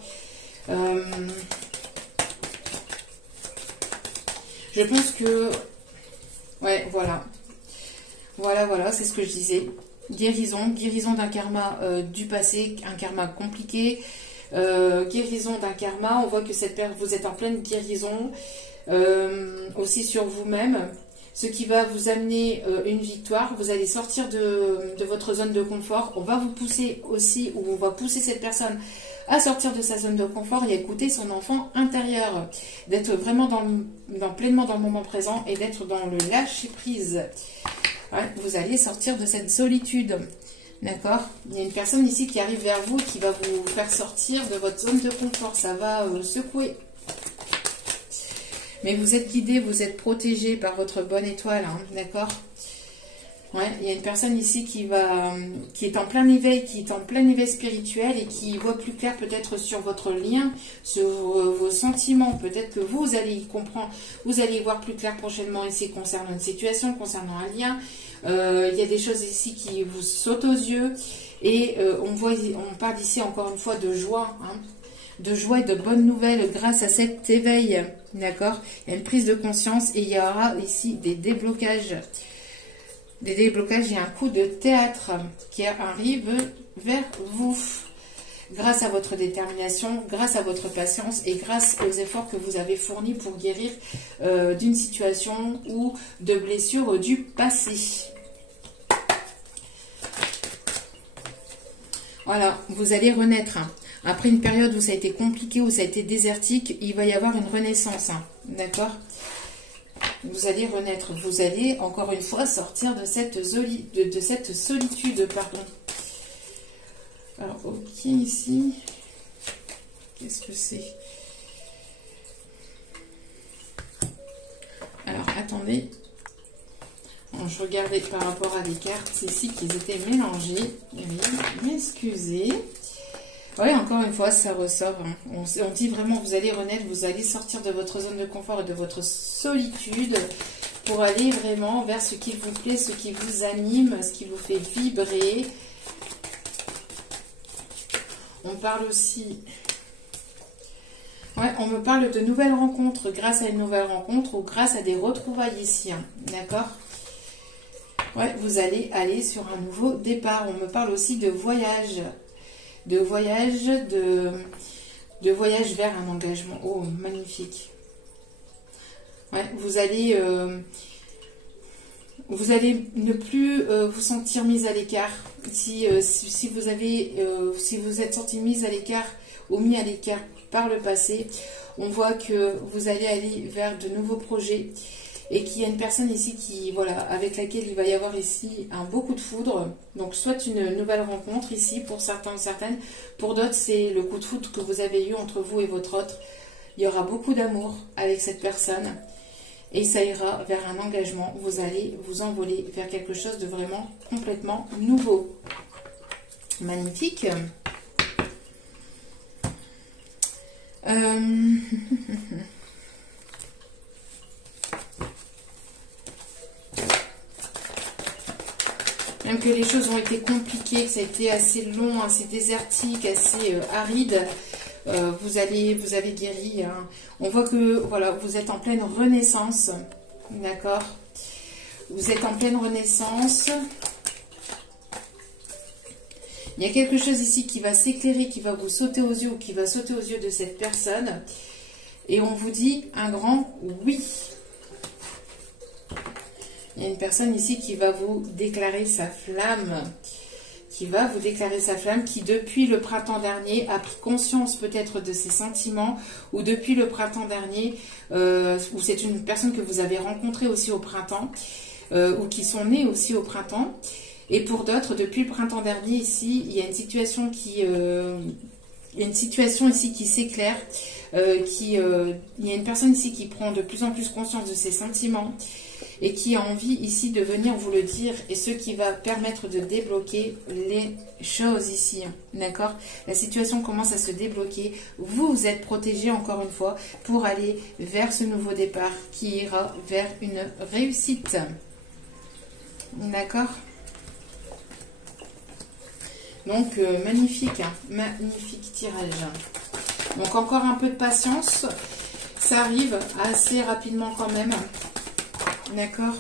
Je pense que... Ouais, voilà. Voilà, c'est ce que je disais. Guérison d'un karma du passé, un karma compliqué. Guérison d'un karma, on voit que vous êtes en pleine guérison. Aussi sur vous-même. ce qui va vous amener une victoire. Vous allez sortir de votre zone de confort. On va vous pousser aussi, ou on va pousser cette personne à sortir de sa zone de confort et à écouter son enfant intérieur. D'être vraiment pleinement dans le moment présent et d'être dans le lâcher-prise. Ouais, vous allez sortir de cette solitude. D'accord? Il y a une personne ici qui arrive vers vous et qui va vous faire sortir de votre zone de confort. Ça va secouer. Mais vous êtes guidé, vous êtes protégé par votre bonne étoile. Hein, d'accord? Ouais, il y a une personne ici qui est en plein éveil, qui est en plein éveil spirituel et qui voit plus clair peut-être sur votre lien, sur vos sentiments. Peut-être que vous allez y comprendre, vous allez y voir plus clair prochainement ici concernant une situation, concernant un lien. Il y a des choses ici qui vous sautent aux yeux et on parle ici encore une fois de joie, hein, de joie et de bonnes nouvelles grâce à cet éveil. D'accord? Il y a une prise de conscience et il y aura ici des déblocages. Des déblocages, il y a un coup de théâtre qui arrive vers vous. Grâce à votre détermination, grâce à votre patience et grâce aux efforts que vous avez fournis pour guérir d'une situation ou de blessures du passé. Voilà, vous allez renaître. Après une période où ça a été compliqué, où ça a été désertique, il va y avoir une renaissance. D'accord ? Vous allez renaître. Vous allez, encore une fois, sortir de cette solitude. Pardon. Alors, ok, ici. Qu'est-ce que c'est? Alors, attendez. Bon, je regardais par rapport à des cartes ici qu'ils étaient mélangées. Oui, m'excusez. Oui, encore une fois, ça ressort. Hein. On dit vraiment, vous allez renaître, vous allez sortir de votre zone de confort et de votre solitude pour aller vraiment vers ce qui vous plaît, ce qui vous anime, ce qui vous fait vibrer. On parle aussi... Ouais, on me parle de nouvelles rencontres grâce à une nouvelle rencontre ou grâce à des retrouvailles ici. Hein. D'accord ? Ouais, vous allez aller sur un nouveau départ. On me parle aussi de voyage. De voyage vers un engagement. Oh, magnifique. Ouais, vous allez ne plus vous sentir mise à l'écart. Si vous êtes senti mise à l'écart ou mis à l'écart par le passé, on voit que vous allez aller vers de nouveaux projets et qu'il y a une personne ici avec laquelle il va y avoir ici un beau coup de foudre. Donc soit une nouvelle rencontre ici pour certains ou certaines, pour d'autres c'est le coup de foudre que vous avez eu entre vous et votre autre. Il y aura beaucoup d'amour avec cette personne et ça ira vers un engagement. Vous allez vous envoler vers quelque chose de vraiment complètement nouveau. Magnifique. Même que les choses ont été compliquées, que ça a été assez long, assez désertique, assez aride, vous avez guéri. Hein. On voit que voilà, vous êtes en pleine renaissance. D'accord? Vous êtes en pleine renaissance. Il y a quelque chose ici qui va s'éclairer, qui va vous sauter aux yeux ou qui va sauter aux yeux de cette personne. Et on vous dit un grand oui. Il y a une personne ici qui va vous déclarer sa flamme. Qui depuis le printemps dernier a pris conscience peut-être de ses sentiments. Ou depuis le printemps dernier, ou c'est une personne que vous avez rencontrée aussi au printemps. Ou qui sont nées aussi au printemps. Et pour d'autres, depuis le printemps dernier, ici, il y a une situation ici qui s'éclaire. Il y a une personne ici qui prend de plus en plus conscience de ses sentiments et qui a envie ici de venir vous le dire, et ce qui va permettre de débloquer les choses ici. D'accord? La situation commence à se débloquer. Vous êtes protégé encore une fois pour aller vers ce nouveau départ qui ira vers une réussite. D'accord? Donc, magnifique, hein, magnifique tirage. Donc, encore un peu de patience. Ça arrive assez rapidement quand même. D'accord?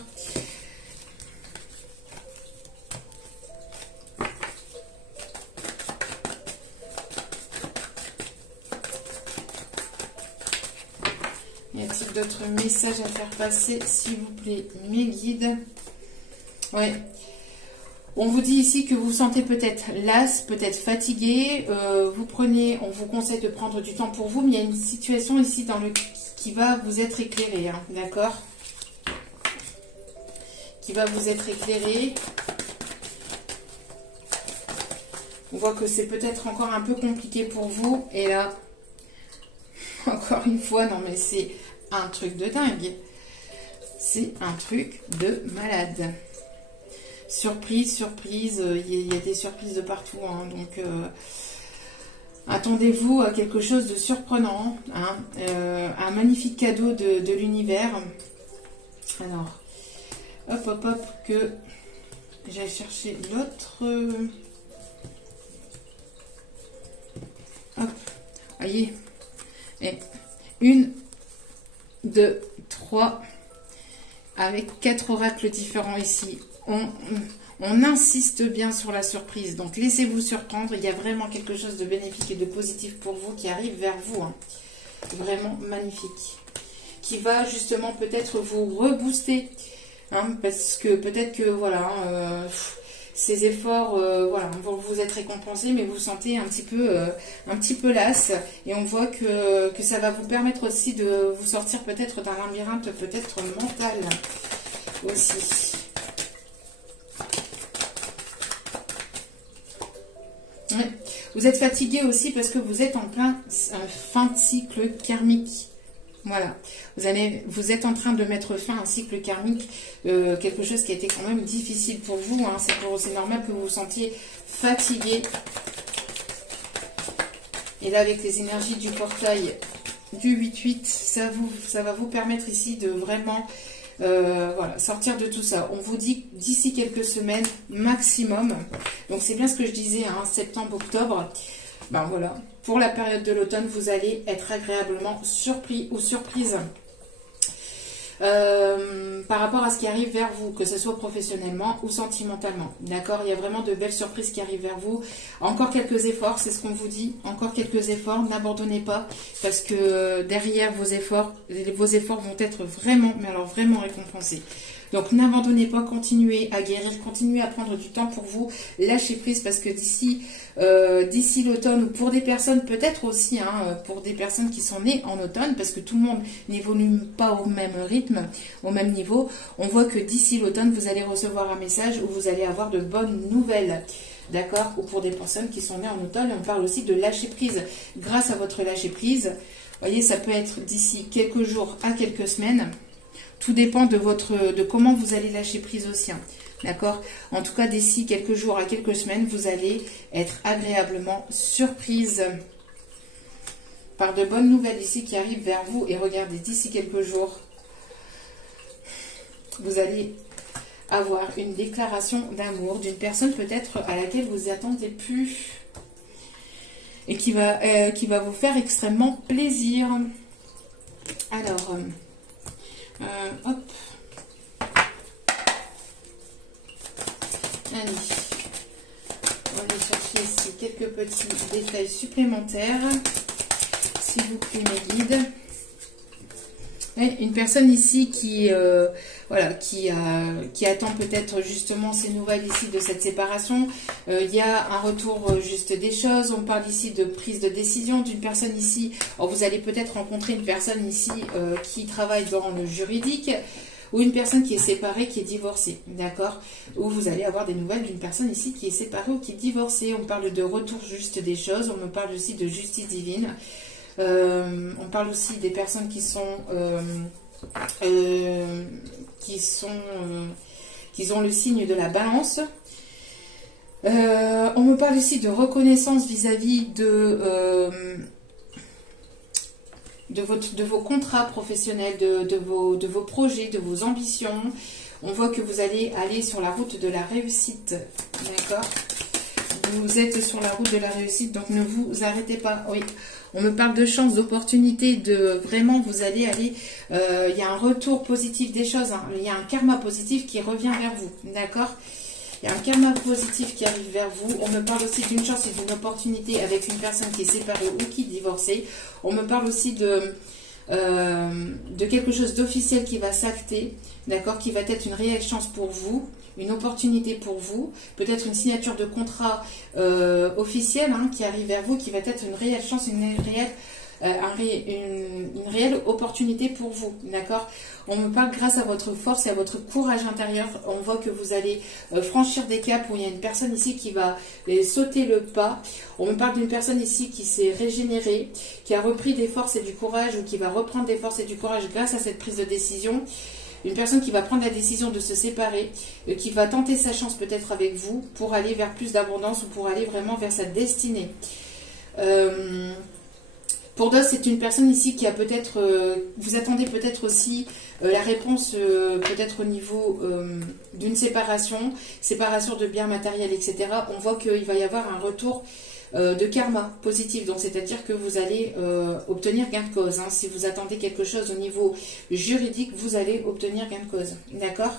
Y a-t-il d'autres votre message à faire passer, s'il vous plaît, mes guides. Ouais. On vous dit ici que vous vous sentez peut-être las, peut-être fatigué. On vous conseille de prendre du temps pour vous, mais il y a une situation ici qui va vous être éclairée, hein, d'accord? Qui va vous être éclairée. On voit que c'est peut-être encore un peu compliqué pour vous. Et là, encore une fois, non mais c'est un truc de dingue. C'est un truc de malade. Surprise, surprise, il y a des surprises de partout, hein, donc attendez-vous à quelque chose de surprenant, hein, un magnifique cadeau de l'univers. Alors, hop, hop, hop, que j'aille chercher l'autre. Hop, voyez, et 1, 2, 3, avec 4 oracles différents ici. On insiste bien sur la surprise, donc laissez-vous surprendre. Il y a vraiment quelque chose de bénéfique et de positif pour vous qui arrive vers vous, hein. Vraiment magnifique, qui va justement peut-être vous rebooster, hein, parce que peut-être que voilà, ces efforts voilà, vont vous être récompensés, mais vous vous sentez un petit peu las, et on voit que ça va vous permettre aussi de vous sortir peut-être d'un labyrinthe, peut-être mental aussi. Ouais. Vous êtes fatigué aussi parce que vous êtes en plein fin de cycle karmique. Voilà. Vous êtes en train de mettre fin à un cycle karmique, quelque chose qui a été quand même difficile pour vous, hein. C'est normal que vous vous sentiez fatigué. Et là, avec les énergies du portail du 8-8, ça va vous permettre ici de vraiment voilà, sortir de tout ça. On vous dit d'ici quelques semaines maximum. Donc c'est bien ce que je disais, hein, septembre-octobre. Ben voilà, pour la période de l'automne, vous allez être agréablement surpris ou surprise par rapport à ce qui arrive vers vous, que ce soit professionnellement ou sentimentalement. D'accord, il y a vraiment de belles surprises qui arrivent vers vous. Encore quelques efforts, c'est ce qu'on vous dit. Encore quelques efforts, n'abandonnez pas, parce que derrière vos efforts vont être vraiment, mais alors vraiment récompensés. Donc n'abandonnez pas, continuez à guérir, continuez à prendre du temps pour vous, lâchez prise, parce que d'ici l'automne, ou pour des personnes peut-être aussi, hein, pour des personnes qui sont nées en automne, parce que tout le monde n'évolue pas au même rythme, au même niveau, on voit que d'ici l'automne, vous allez recevoir un message où vous allez avoir de bonnes nouvelles. D'accord? Ou pour des personnes qui sont nées en automne, on parle aussi de lâcher prise. Grâce à votre lâcher prise, vous voyez, ça peut être d'ici quelques jours à quelques semaines. Tout dépend de comment vous allez lâcher prise aussi, hein. D'accord? En tout cas, d'ici quelques jours à quelques semaines, vous allez être agréablement surprise par de bonnes nouvelles ici qui arrivent vers vous. Et regardez, d'ici quelques jours, vous allez avoir une déclaration d'amour d'une personne peut-être à laquelle vous n'y attendez plus et qui va vous faire extrêmement plaisir. Alors, hop. Allez, on va aller chercher ici quelques petits détails supplémentaires, s'il vous plaît, mes guides. Et une personne ici voilà, qui attend peut-être justement ces nouvelles ici de cette séparation. Il y a un retour juste des choses. On parle ici de prise de décision d'une personne ici. Alors, vous allez peut-être rencontrer une personne ici qui travaille dans le juridique, ou une personne qui est séparée, qui est divorcée, d'accord? Ou vous allez avoir des nouvelles d'une personne ici qui est séparée ou qui est divorcée. On parle de retour juste des choses. On me parle aussi de justice divine. On parle aussi des personnes qui ont le signe de la balance. On me parle ici de reconnaissance vis-à-vis de vos contrats professionnels, de vos projets, de vos ambitions. On voit que vous allez aller sur la route de la réussite, d'accord? Vous êtes sur la route de la réussite, donc ne vous arrêtez pas. Oui, on me parle de chance, d'opportunité, de vraiment vous allez aller... il y a un retour positif des choses, hein. Il y a un karma positif qui revient vers vous, d'accord? Il y a un karma positif qui arrive vers vous. On me parle aussi d'une chance et d'une opportunité avec une personne qui est séparée ou qui est divorcée. On me parle aussi de de quelque chose d'officiel qui va s'acter, d'accord, qui va être une réelle chance pour vous, une opportunité pour vous, peut-être une signature de contrat officiel qui arrive vers vous, qui va être une réelle chance, une réelle opportunité pour vous, d'accord. On me parle grâce à votre force et à votre courage intérieur, on voit que vous allez franchir des caps où il y a une personne ici qui va sauter le pas. On me parle d'une personne ici qui s'est régénérée, qui a repris des forces et du courage, ou qui va reprendre des forces et du courage grâce à cette prise de décision. Une personne qui va prendre la décision de se séparer, qui va tenter sa chance peut-être avec vous pour aller vers plus d'abondance ou pour aller vraiment vers sa destinée. Pour d'autres, c'est une personne ici qui a peut-être, vous attendez peut-être aussi la réponse peut-être au niveau d'une séparation de biens matériels, etc. On voit qu'il va y avoir un retour de karma positif, donc c'est-à-dire que vous allez obtenir gain de cause. Si vous attendez quelque chose au niveau juridique, vous allez obtenir gain de cause. D'accord ?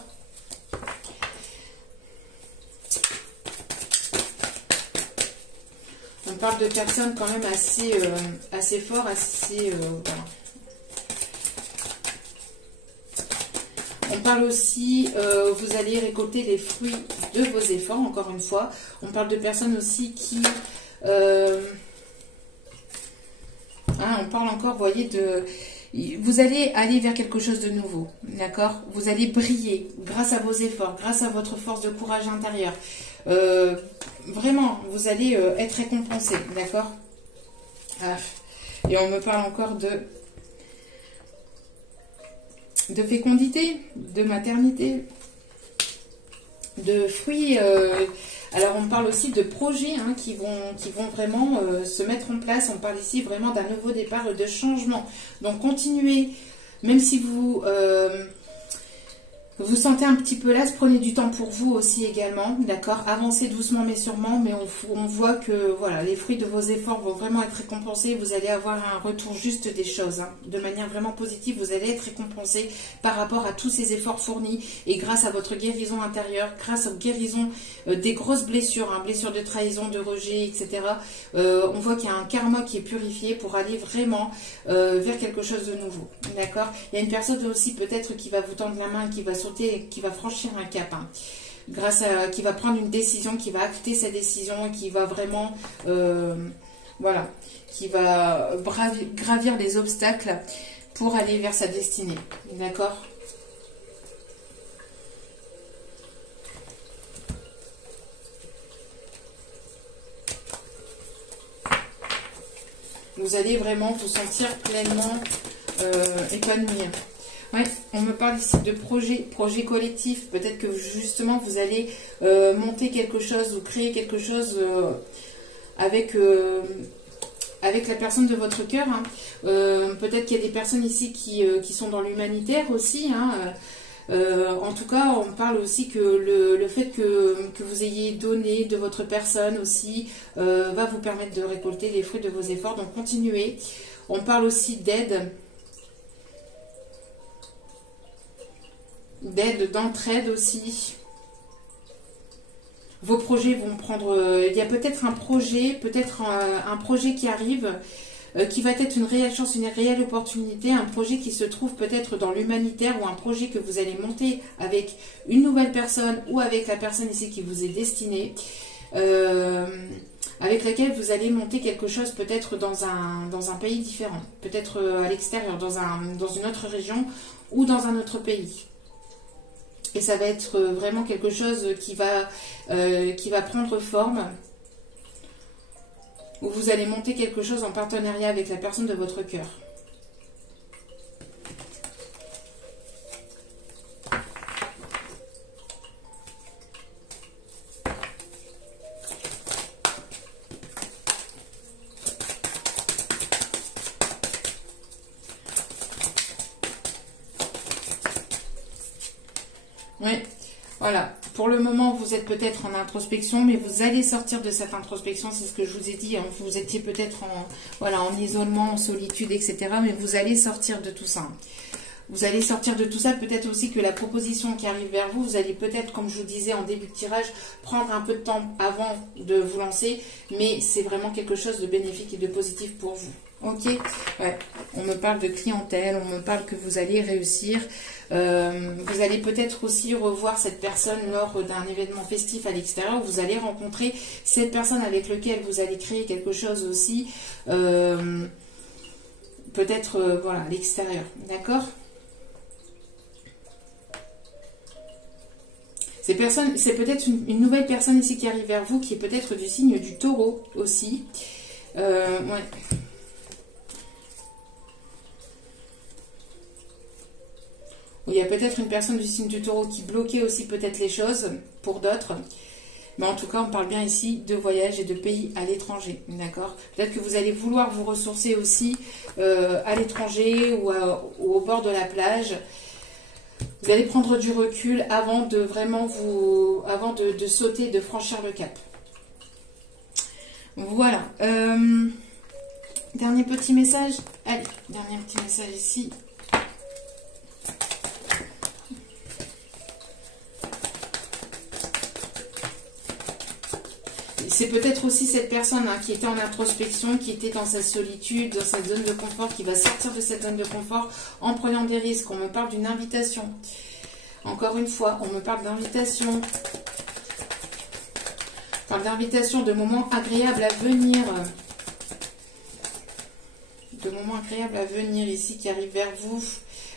On parle de personnes quand même assez forts, assez... voilà. On parle aussi, vous allez récolter les fruits de vos efforts, encore une fois. On parle de personnes aussi qui... on parle encore, vous voyez, de... Vous allez aller vers quelque chose de nouveau, d'accord? Vous allez briller grâce à vos efforts, grâce à votre force de courage intérieur. Vraiment, vous allez être récompensé, d'accord? Et on me parle encore de fécondité, de maternité, de fruits. Alors on parle aussi de projets qui vont vraiment se mettre en place. On parle ici vraiment d'un nouveau départ, de changement. Donc continuez, même si vous vous sentez un petit peu las, prenez du temps pour vous aussi également, d'accord? Avancez doucement mais sûrement, mais on voit que voilà, les fruits de vos efforts vont vraiment être récompensés. Vous allez avoir un retour juste des choses, de manière vraiment positive. Vous allez être récompensé par rapport à tous ces efforts fournis et grâce à votre guérison intérieure, grâce aux guérisons des grosses blessures, blessures de trahison, de rejet, etc. On voit qu'il y a un karma qui est purifié pour aller vraiment vers quelque chose de nouveau, d'accord? Il y a une personne aussi peut-être qui va vous tendre la main, qui va qui va franchir un cap, qui va prendre une décision, qui va acter sa décision et qui va vraiment, voilà, qui va gravir les obstacles pour aller vers sa destinée, d'accord? Vous allez vraiment vous sentir pleinement épanoui. Ouais, on me parle ici de projet collectif. Peut-être que justement vous allez monter quelque chose ou créer quelque chose avec la personne de votre cœur. Peut-être qu'il y a des personnes ici qui sont dans l'humanitaire aussi. En tout cas, on parle aussi que le fait que vous ayez donné de votre personne aussi va vous permettre de récolter les fruits de vos efforts. Donc continuez. On parle aussi d'aide. D'entraide aussi. Vos projets vont prendre... il y a peut-être un projet qui arrive, qui va être une réelle chance, une réelle opportunité, un projet qui se trouve peut-être dans l'humanitaire ou un projet que vous allez monter avec une nouvelle personne ou avec la personne ici qui vous est destinée, avec laquelle vous allez monter quelque chose peut-être dans un pays différent, peut-être à l'extérieur, dans une autre région ou dans un autre pays. Et ça va être vraiment quelque chose qui va prendre forme, où vous allez monter quelque chose en partenariat avec la personne de votre cœur. Oui, voilà. Pour le moment, vous êtes peut-être en introspection, mais vous allez sortir de cette introspection. C'est ce que je vous ai dit. Vous étiez peut-être en isolement, en solitude, etc. Mais vous allez sortir de tout ça. Vous allez sortir de tout ça. Peut-être aussi que la proposition qui arrive vers vous, vous allez peut-être, comme je vous disais en début de tirage, prendre un peu de temps avant de vous lancer. Mais c'est vraiment quelque chose de bénéfique et de positif pour vous. Ok, ouais. On me parle de clientèle, on me parle que vous allez réussir. Vous allez peut-être aussi revoir cette personne lors d'un événement festif à l'extérieur. Vous allez rencontrer cette personne avec laquelle vous allez créer quelque chose aussi. Peut-être voilà, à l'extérieur. D'accord? C'est peut-être une nouvelle personne ici qui arrive vers vous, qui est peut-être du signe du taureau aussi. Ouais. Il y a peut-être une personne du signe du taureau qui bloquait aussi peut-être les choses pour d'autres. Mais en tout cas, on parle bien ici de voyage et de pays à l'étranger. D'accord? Peut-être que vous allez vouloir vous ressourcer aussi à l'étranger ou au bord de la plage. Vous allez prendre du recul avant de vraiment avant de sauter, de franchir le cap. Voilà. Dernier petit message. Allez, dernier petit message ici. C'est peut-être aussi cette personne qui était en introspection, qui était dans sa solitude, dans sa zone de confort, qui va sortir de cette zone de confort en prenant des risques. On me parle d'une invitation. Encore une fois, on me parle d'invitation. On parle d'invitation, de moments agréables à venir. De moments agréables à venir ici qui arrivent vers vous.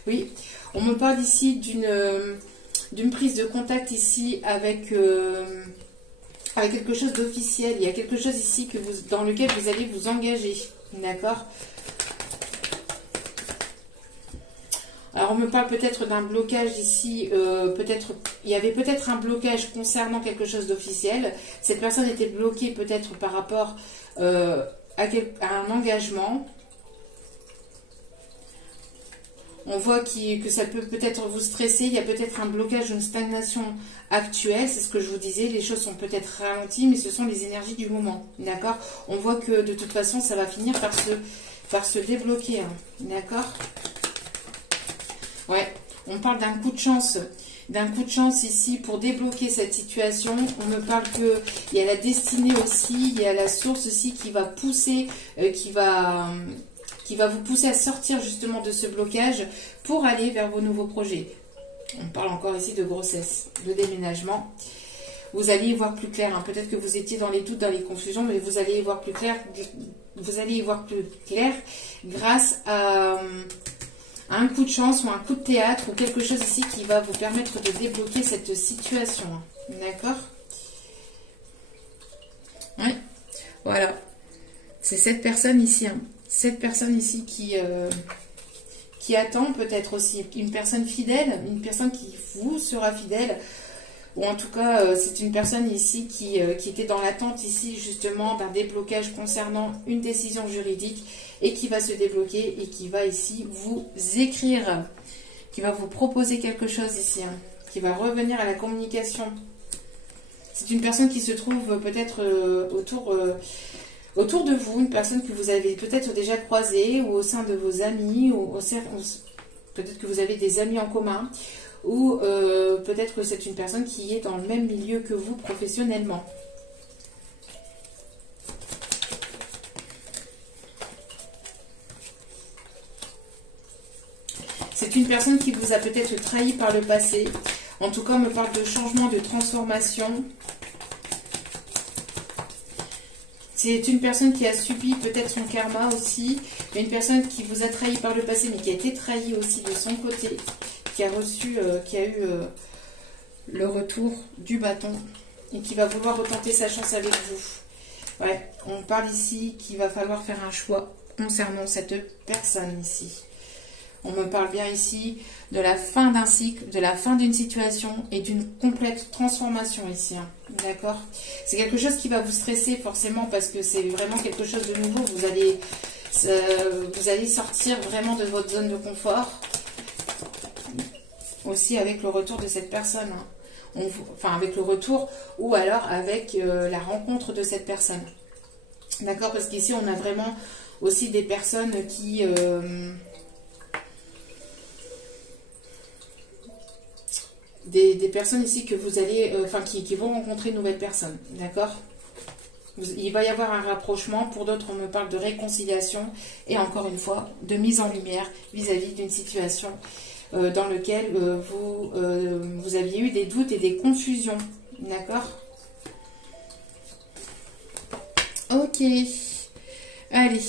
Oui, on me parle ici d'une prise de contact ici avec quelque chose d'officiel. Il y a quelque chose ici dans lequel vous allez vous engager. D'accord? Alors, on me parle peut-être d'un blocage ici. Il y avait peut-être un blocage concernant quelque chose d'officiel. Cette personne était bloquée peut-être par rapport à un engagement. On voit que ça peut peut-être vous stresser. Il y a peut-être un blocage, une stagnation actuelle. C'est ce que je vous disais. Les choses sont peut-être ralenties, mais ce sont les énergies du moment. D'accord? On voit que de toute façon, ça va finir par se débloquer. Hein. D'accord? Ouais. On parle d'un coup de chance. D'un coup de chance ici pour débloquer cette situation. On me parle qu'il y a la destinée aussi. Il y a la source aussi qui va pousser, qui va vous pousser à sortir justement de ce blocage pour aller vers vos nouveaux projets. On parle encore ici de grossesse, de déménagement. Vous allez y voir plus clair. Hein. Peut-être que vous étiez dans les doutes, dans les confusions, mais vous allez y voir plus clair. Vous allez y voir plus clair grâce à un coup de chance ou un coup de théâtre ou quelque chose ici qui va vous permettre de débloquer cette situation. Hein. D'accord? Oui. Voilà. C'est cette personne ici. Hein. Cette personne ici qui attend peut-être aussi une personne fidèle, une personne qui vous sera fidèle, ou en tout cas c'est une personne ici qui était dans l'attente ici justement d'un déblocage concernant une décision juridique et qui va se débloquer et qui va ici vous écrire, qui va vous proposer quelque chose ici, hein, qui va revenir à la communication. C'est une personne qui se trouve peut-être autour de vous, une personne que vous avez peut-être déjà croisée ou au sein de vos amis, ou peut-être que vous avez des amis en commun, ou peut-être que c'est une personne qui est dans le même milieu que vous professionnellement. C'est une personne qui vous a peut-être trahi par le passé. En tout cas, on me parle de changement, de transformation. C'est une personne qui a subi peut-être son karma aussi. Il y a une personne qui vous a trahi par le passé, mais qui a été trahie aussi de son côté. Qui a eu le retour du bâton. Et qui va vouloir retenter sa chance avec vous. Ouais, on parle ici qu'il va falloir faire un choix concernant cette personne ici. On me parle bien ici de la fin d'un cycle, de la fin d'une situation et d'une complète transformation ici. Hein. D'accord? C'est quelque chose qui va vous stresser forcément parce que c'est vraiment quelque chose de nouveau. Vous allez sortir vraiment de votre zone de confort. Aussi avec le retour de cette personne. Hein. Enfin, avec le retour ou alors avec la rencontre de cette personne. D'accord? Parce qu'ici, on a vraiment aussi des personnes qui... Des personnes ici que vous allez, qui vont rencontrer une nouvelle personne, d'accord? Il va y avoir un rapprochement. Pour d'autres, on me parle de réconciliation. Et encore une fois, de mise en lumière vis-à-vis d'une situation dans laquelle vous aviez eu des doutes et des confusions. D'accord? Ok. Allez.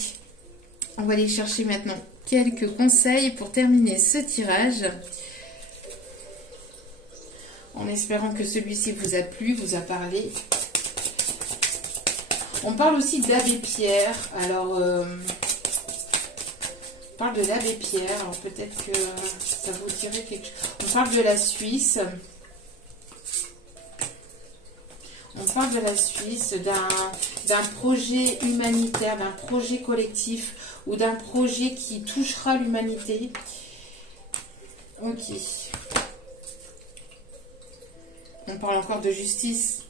On va aller chercher maintenant quelques conseils pour terminer ce tirage. En espérant que celui-ci vous a plu, vous a parlé. On parle aussi d'abbé Pierre. Alors, on parle de l'abbé Pierre. Alors, peut-être que ça vous dirait quelque chose. On parle de la Suisse. On parle de la Suisse, d'un projet humanitaire, d'un projet collectif ou d'un projet qui touchera l'humanité. Ok. On parle encore de justice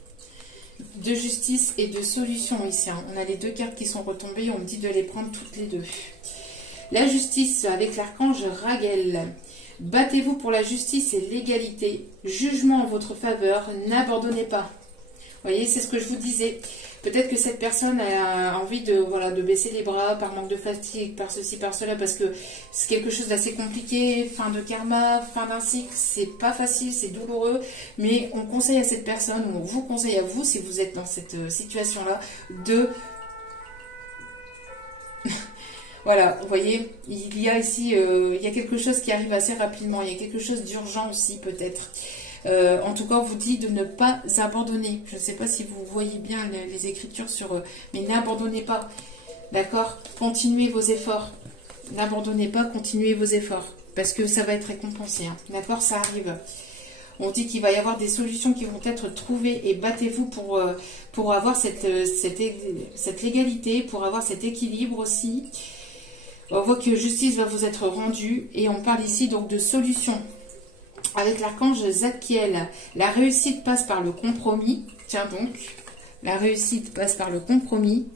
et de solution ici. Hein. On a les deux cartes qui sont retombées, on me dit de les prendre toutes les deux. La justice avec l'archange Raguel. Battez-vous pour la justice et l'égalité. Jugement en votre faveur, n'abandonnez pas. Vous voyez, c'est ce que je vous disais. Peut-être que cette personne a envie de baisser les bras par manque de fatigue, par ceci, par cela, parce que c'est quelque chose d'assez compliqué. Fin de karma, fin d'un cycle, c'est pas facile, c'est douloureux. Mais on conseille à cette personne, ou on vous conseille à vous, si vous êtes dans cette situation-là, de... Voilà, vous voyez, il y a ici, il y a quelque chose qui arrive assez rapidement. Il y a quelque chose d'urgent aussi, peut-être. En tout cas, on vous dit de ne pas abandonner. Je ne sais pas si vous voyez bien les écritures sur... mais n'abandonnez pas. D'accord? Continuez vos efforts. N'abandonnez pas, continuez vos efforts. Parce que ça va être récompensé. Hein. D'accord? Ça arrive. On dit qu'il va y avoir des solutions qui vont être trouvées. Et battez-vous pour avoir cette légalité, pour avoir cet équilibre aussi. On voit que justice va vous être rendue. Et on parle ici donc de solutions. Avec l'archange Zadkiel, la réussite passe par le compromis. Tiens donc, la réussite passe par le compromis.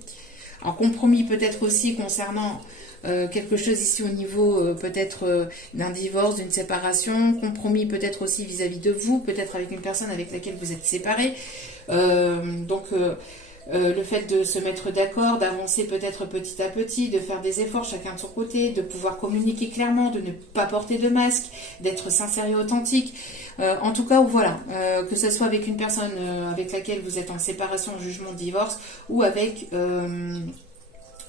Un compromis peut-être aussi concernant quelque chose ici au niveau peut-être d'un divorce, d'une séparation. Compromis peut-être aussi vis-à-vis de vous, peut-être avec une personne avec laquelle vous êtes séparés. Le fait de se mettre d'accord, d'avancer peut-être petit à petit, de faire des efforts chacun de son côté, de pouvoir communiquer clairement, de ne pas porter de masque, d'être sincère et authentique. En tout cas, voilà, que ce soit avec une personne avec laquelle vous êtes en séparation, jugement, divorce, ou avec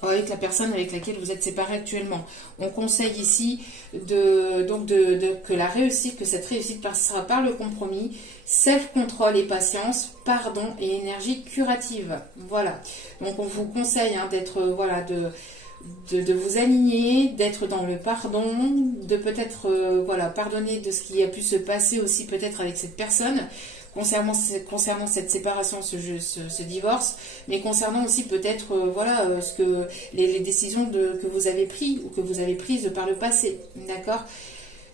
la personne avec laquelle vous êtes séparé actuellement. On conseille ici que la réussite, que cette réussite passera par le compromis, self-contrôle et patience, pardon et énergie curative. Voilà. Donc on vous conseille d'être, de vous aligner, d'être dans le pardon, de peut-être pardonner de ce qui a pu se passer aussi peut-être avec cette personne. Concernant cette séparation, ce divorce, mais concernant aussi peut-être les décisions que vous avez prises ou que vous avez prises par le passé. D'accord?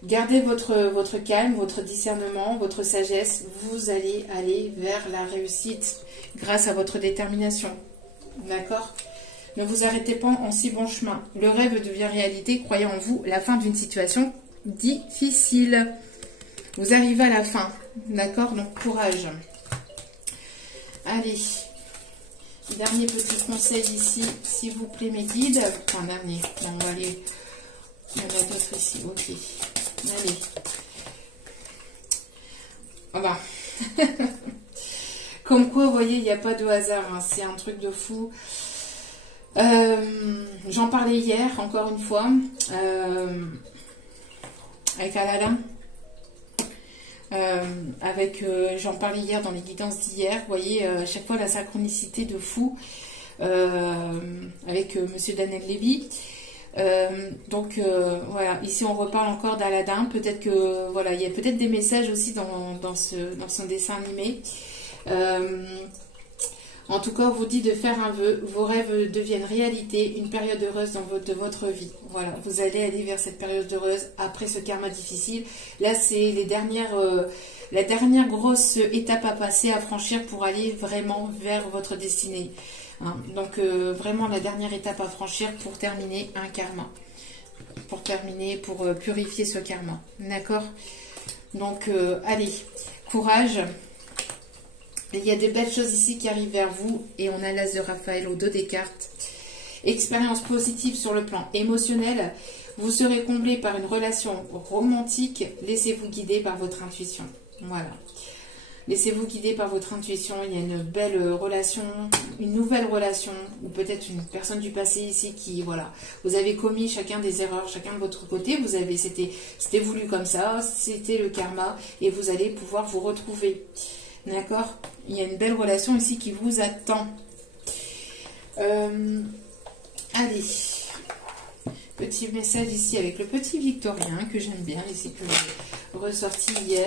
Gardez votre calme, votre discernement, votre sagesse. Vous allez aller vers la réussite grâce à votre détermination. D'accord? Ne vous arrêtez pas en si bon chemin. Le rêve devient réalité. Croyez en vous, la fin d'une situation difficile. Vous arrivez à la fin, d'accord? Donc, courage. Allez, dernier petit conseil ici, s'il vous plaît, mes guides. Enfin, dernier, non, on va aller... Il y en a d'autres ici, ok. Allez. Voilà. Comme quoi, vous voyez, il n'y a pas de hasard, hein. C'est un truc de fou. J'en parlais hier, encore une fois, avec Aladdin. J'en parlais hier dans les guidances d'hier, vous voyez, à chaque fois la synchronicité de fou avec Monsieur Daniel Lévy. Voilà, ici on reparle encore d'Aladin. Peut-être que voilà, il y a peut-être des messages aussi dans son dessin animé. En tout cas, on vous dit de faire un vœu, vos rêves deviennent réalité, une période heureuse de votre vie. Voilà, vous allez aller vers cette période heureuse après ce karma difficile. Là, c'est la dernière grosse étape à passer, à franchir pour aller vraiment vers votre destinée. Hein. Donc, vraiment la dernière étape à franchir pour terminer un karma. Pour purifier ce karma. D'accord? Donc, allez, courage. Il y a des belles choses ici qui arrivent vers vous. Et on a l'As de Raphaël au dos des cartes. Expérience positive sur le plan émotionnel. Vous serez comblé par une relation romantique. Laissez-vous guider par votre intuition. Voilà. Laissez-vous guider par votre intuition. Il y a une belle relation, une nouvelle relation, ou peut-être une personne du passé ici qui, voilà, vous avez commis chacun des erreurs, chacun de votre côté. Vous avez, c'était voulu comme ça, c'était le karma, et vous allez pouvoir vous retrouver. D'accord? Il y a une belle relation ici qui vous attend. Allez. Petit message ici avec le petit Victorien que j'aime bien, ici que j'ai ressorti hier.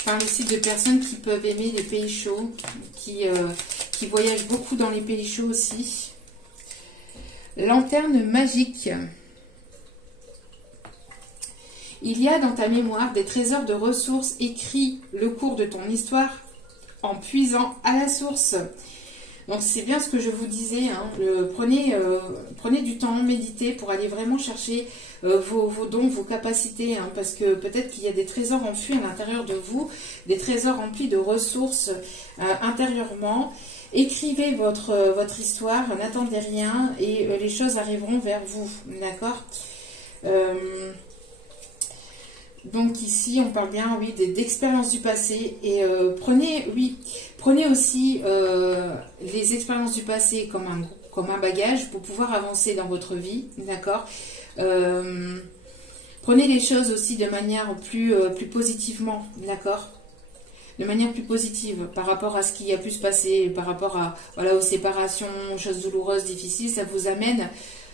On parle ici de personnes qui peuvent aimer les pays chauds, qui voyagent beaucoup dans les pays chauds aussi. Lanterne magique. Il y a dans ta mémoire des trésors de ressources. Écris le cours de ton histoire en puisant à la source. Donc c'est bien ce que je vous disais, hein. Prenez du temps, méditez pour aller vraiment chercher vos dons, vos capacités, hein, parce que peut-être qu'il y a des trésors enfuis à l'intérieur de vous, des trésors remplis de ressources intérieurement. Écrivez votre histoire, n'attendez rien et les choses arriveront vers vous, d'accord? Donc ici, on parle bien, oui, d'expériences du passé. Et prenez aussi les expériences du passé comme un bagage pour pouvoir avancer dans votre vie, d'accord? Prenez les choses aussi de manière plus positivement, d'accord? De manière plus positive par rapport à ce qui a pu se passer, par rapport à, voilà, aux séparations, aux choses douloureuses, difficiles. Ça vous amène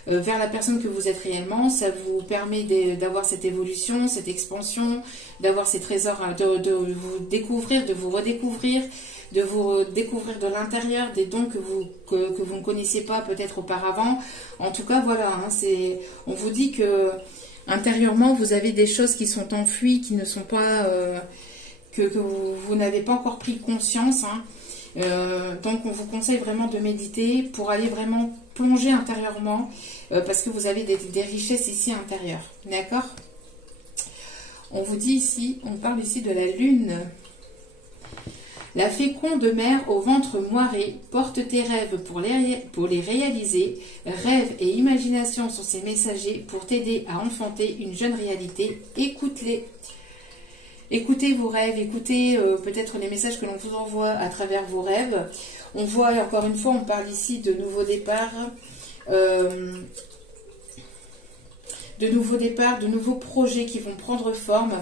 vers la personne que vous êtes réellement, ça vous permet d'avoir cette évolution, cette expansion, d'avoir ces trésors, de vous découvrir, de vous redécouvrir, de vous découvrir de l'intérieur, des dons que vous ne connaissiez pas peut-être auparavant. En tout cas, voilà, hein, on vous dit que intérieurement, vous avez des choses qui sont enfuies, qui ne sont pas, que vous n'avez pas encore pris conscience, hein. Donc on vous conseille vraiment de méditer pour aller vraiment plonger intérieurement parce que vous avez des richesses ici intérieures, d'accord? On vous dit ici, on parle ici de la lune. La féconde mère au ventre moiré porte tes rêves pour les réaliser. Rêve et imagination sont ses messagers pour t'aider à enfanter une jeune réalité. Écoute-les. Écoutez vos rêves, écoutez peut-être les messages que l'on vous envoie à travers vos rêves. On voit, encore une fois, on parle ici de nouveaux départs, de nouveaux projets qui vont prendre forme.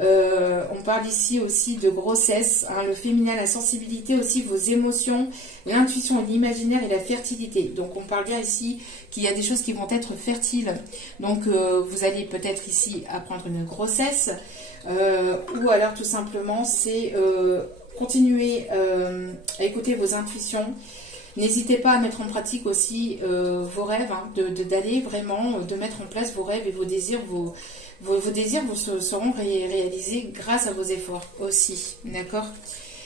On parle ici aussi de grossesse, hein, le féminin, la sensibilité, aussi vos émotions, l'intuition, l'imaginaire et la fertilité. Donc on parle bien ici qu'il y a des choses qui vont être fertiles. Donc vous allez peut-être ici apprendre une grossesse, ou alors tout simplement c'est continuer à écouter vos intuitions. N'hésitez pas à mettre en pratique aussi vos rêves, hein, d'aller vraiment, de mettre en place vos rêves et vos désirs. Vos désirs seront réalisés grâce à vos efforts aussi, d'accord?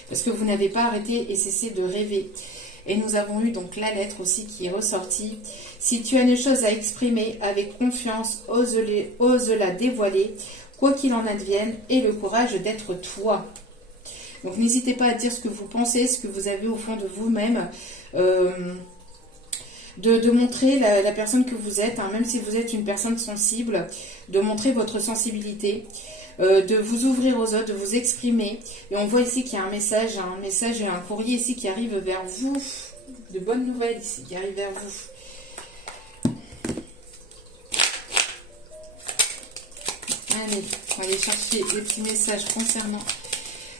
Parce que vous n'avez pas arrêté et cessé de rêver. Et nous avons eu donc la lettre aussi qui est ressortie. Si tu as une chose à exprimer avec confiance, ose la dévoiler, quoi qu'il en advienne, et le courage d'être toi. Donc n'hésitez pas à dire ce que vous pensez, ce que vous avez au fond de vous-même. De montrer la personne que vous êtes, hein, même si vous êtes une personne sensible, de montrer votre sensibilité, de vous ouvrir aux autres, de vous exprimer. Et on voit ici qu'il y a un message et un courrier ici qui arrive vers vous. De bonnes nouvelles ici qui arrivent vers vous. Allez, on va aller chercher les petits messages concernant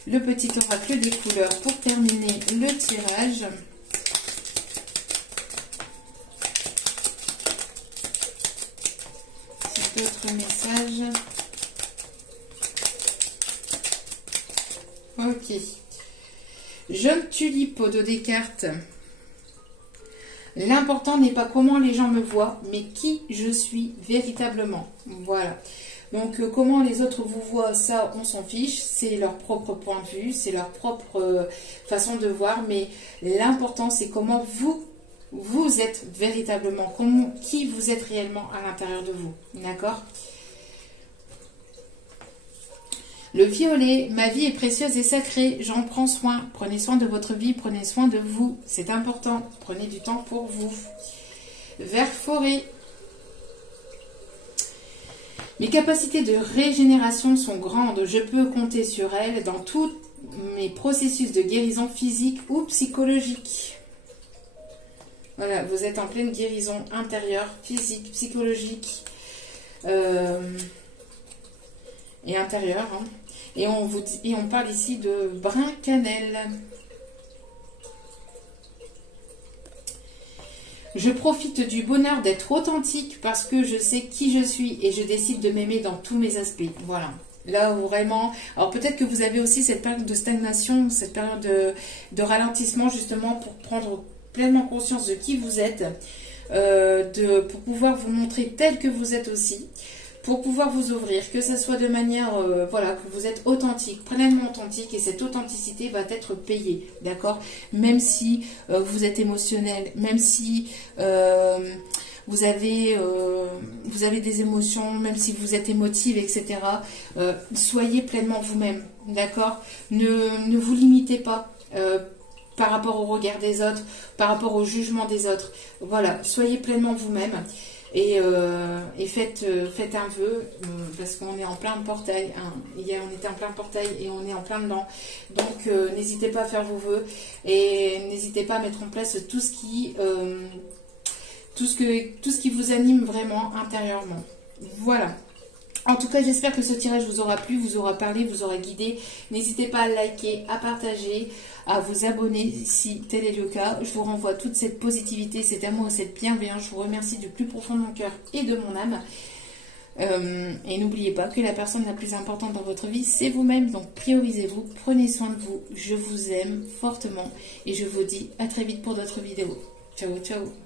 le petit oracle des couleurs pour terminer le tirage. D'autres messages. Ok. Jeune tulipe au dos des cartes. L'important n'est pas comment les gens me voient, mais qui je suis véritablement. Voilà. Donc, comment les autres vous voient, ça, on s'en fiche. C'est leur propre point de vue, c'est leur propre façon de voir. Mais l'important, c'est comment vous vous êtes véritablement, qui vous êtes réellement à l'intérieur de vous. D'accord? Le violet, ma vie est précieuse et sacrée, j'en prends soin. Prenez soin de votre vie, prenez soin de vous. C'est important, prenez du temps pour vous. Vert forêt. Mes capacités de régénération sont grandes, je peux compter sur elles dans tous mes processus de guérison physique ou psychologique. Voilà, vous êtes en pleine guérison intérieure, physique, psychologique et intérieure. Hein. Et on parle ici de brin cannelle. Je profite du bonheur d'être authentique parce que je sais qui je suis et je décide de m'aimer dans tous mes aspects. Voilà. Là où vraiment... Alors peut-être que vous avez aussi cette période de stagnation, cette période de ralentissement justement pour prendre pleinement conscience de qui vous êtes, pour pouvoir vous montrer tel que vous êtes aussi. Pour pouvoir vous ouvrir, que ce soit de manière, voilà, que vous êtes authentique, pleinement authentique, et cette authenticité va être payée, d'accord? Même si vous êtes émotionnel, même si vous avez des émotions, même si vous êtes émotive, etc. Soyez pleinement vous-même, d'accord? Ne vous limitez pas par rapport au regard des autres, par rapport au jugement des autres. Voilà, soyez pleinement vous-même. Et faites un vœu, parce qu'on est en plein portail. Hein. Hier, on était en plein portail et on est en plein dedans. Donc, n'hésitez pas à faire vos vœux et n'hésitez pas à mettre en place tout ce qui vous anime vraiment intérieurement. Voilà. En tout cas, j'espère que ce tirage vous aura plu, vous aura parlé, vous aura guidé. N'hésitez pas à liker, à partager, à vous abonner si tel est le cas. Je vous renvoie toute cette positivité, cet amour et cette bienveillance. Je vous remercie du plus profond de mon cœur et de mon âme. Et n'oubliez pas que la personne la plus importante dans votre vie, c'est vous-même. Donc priorisez-vous, prenez soin de vous. Je vous aime fortement et je vous dis à très vite pour d'autres vidéos. Ciao, ciao.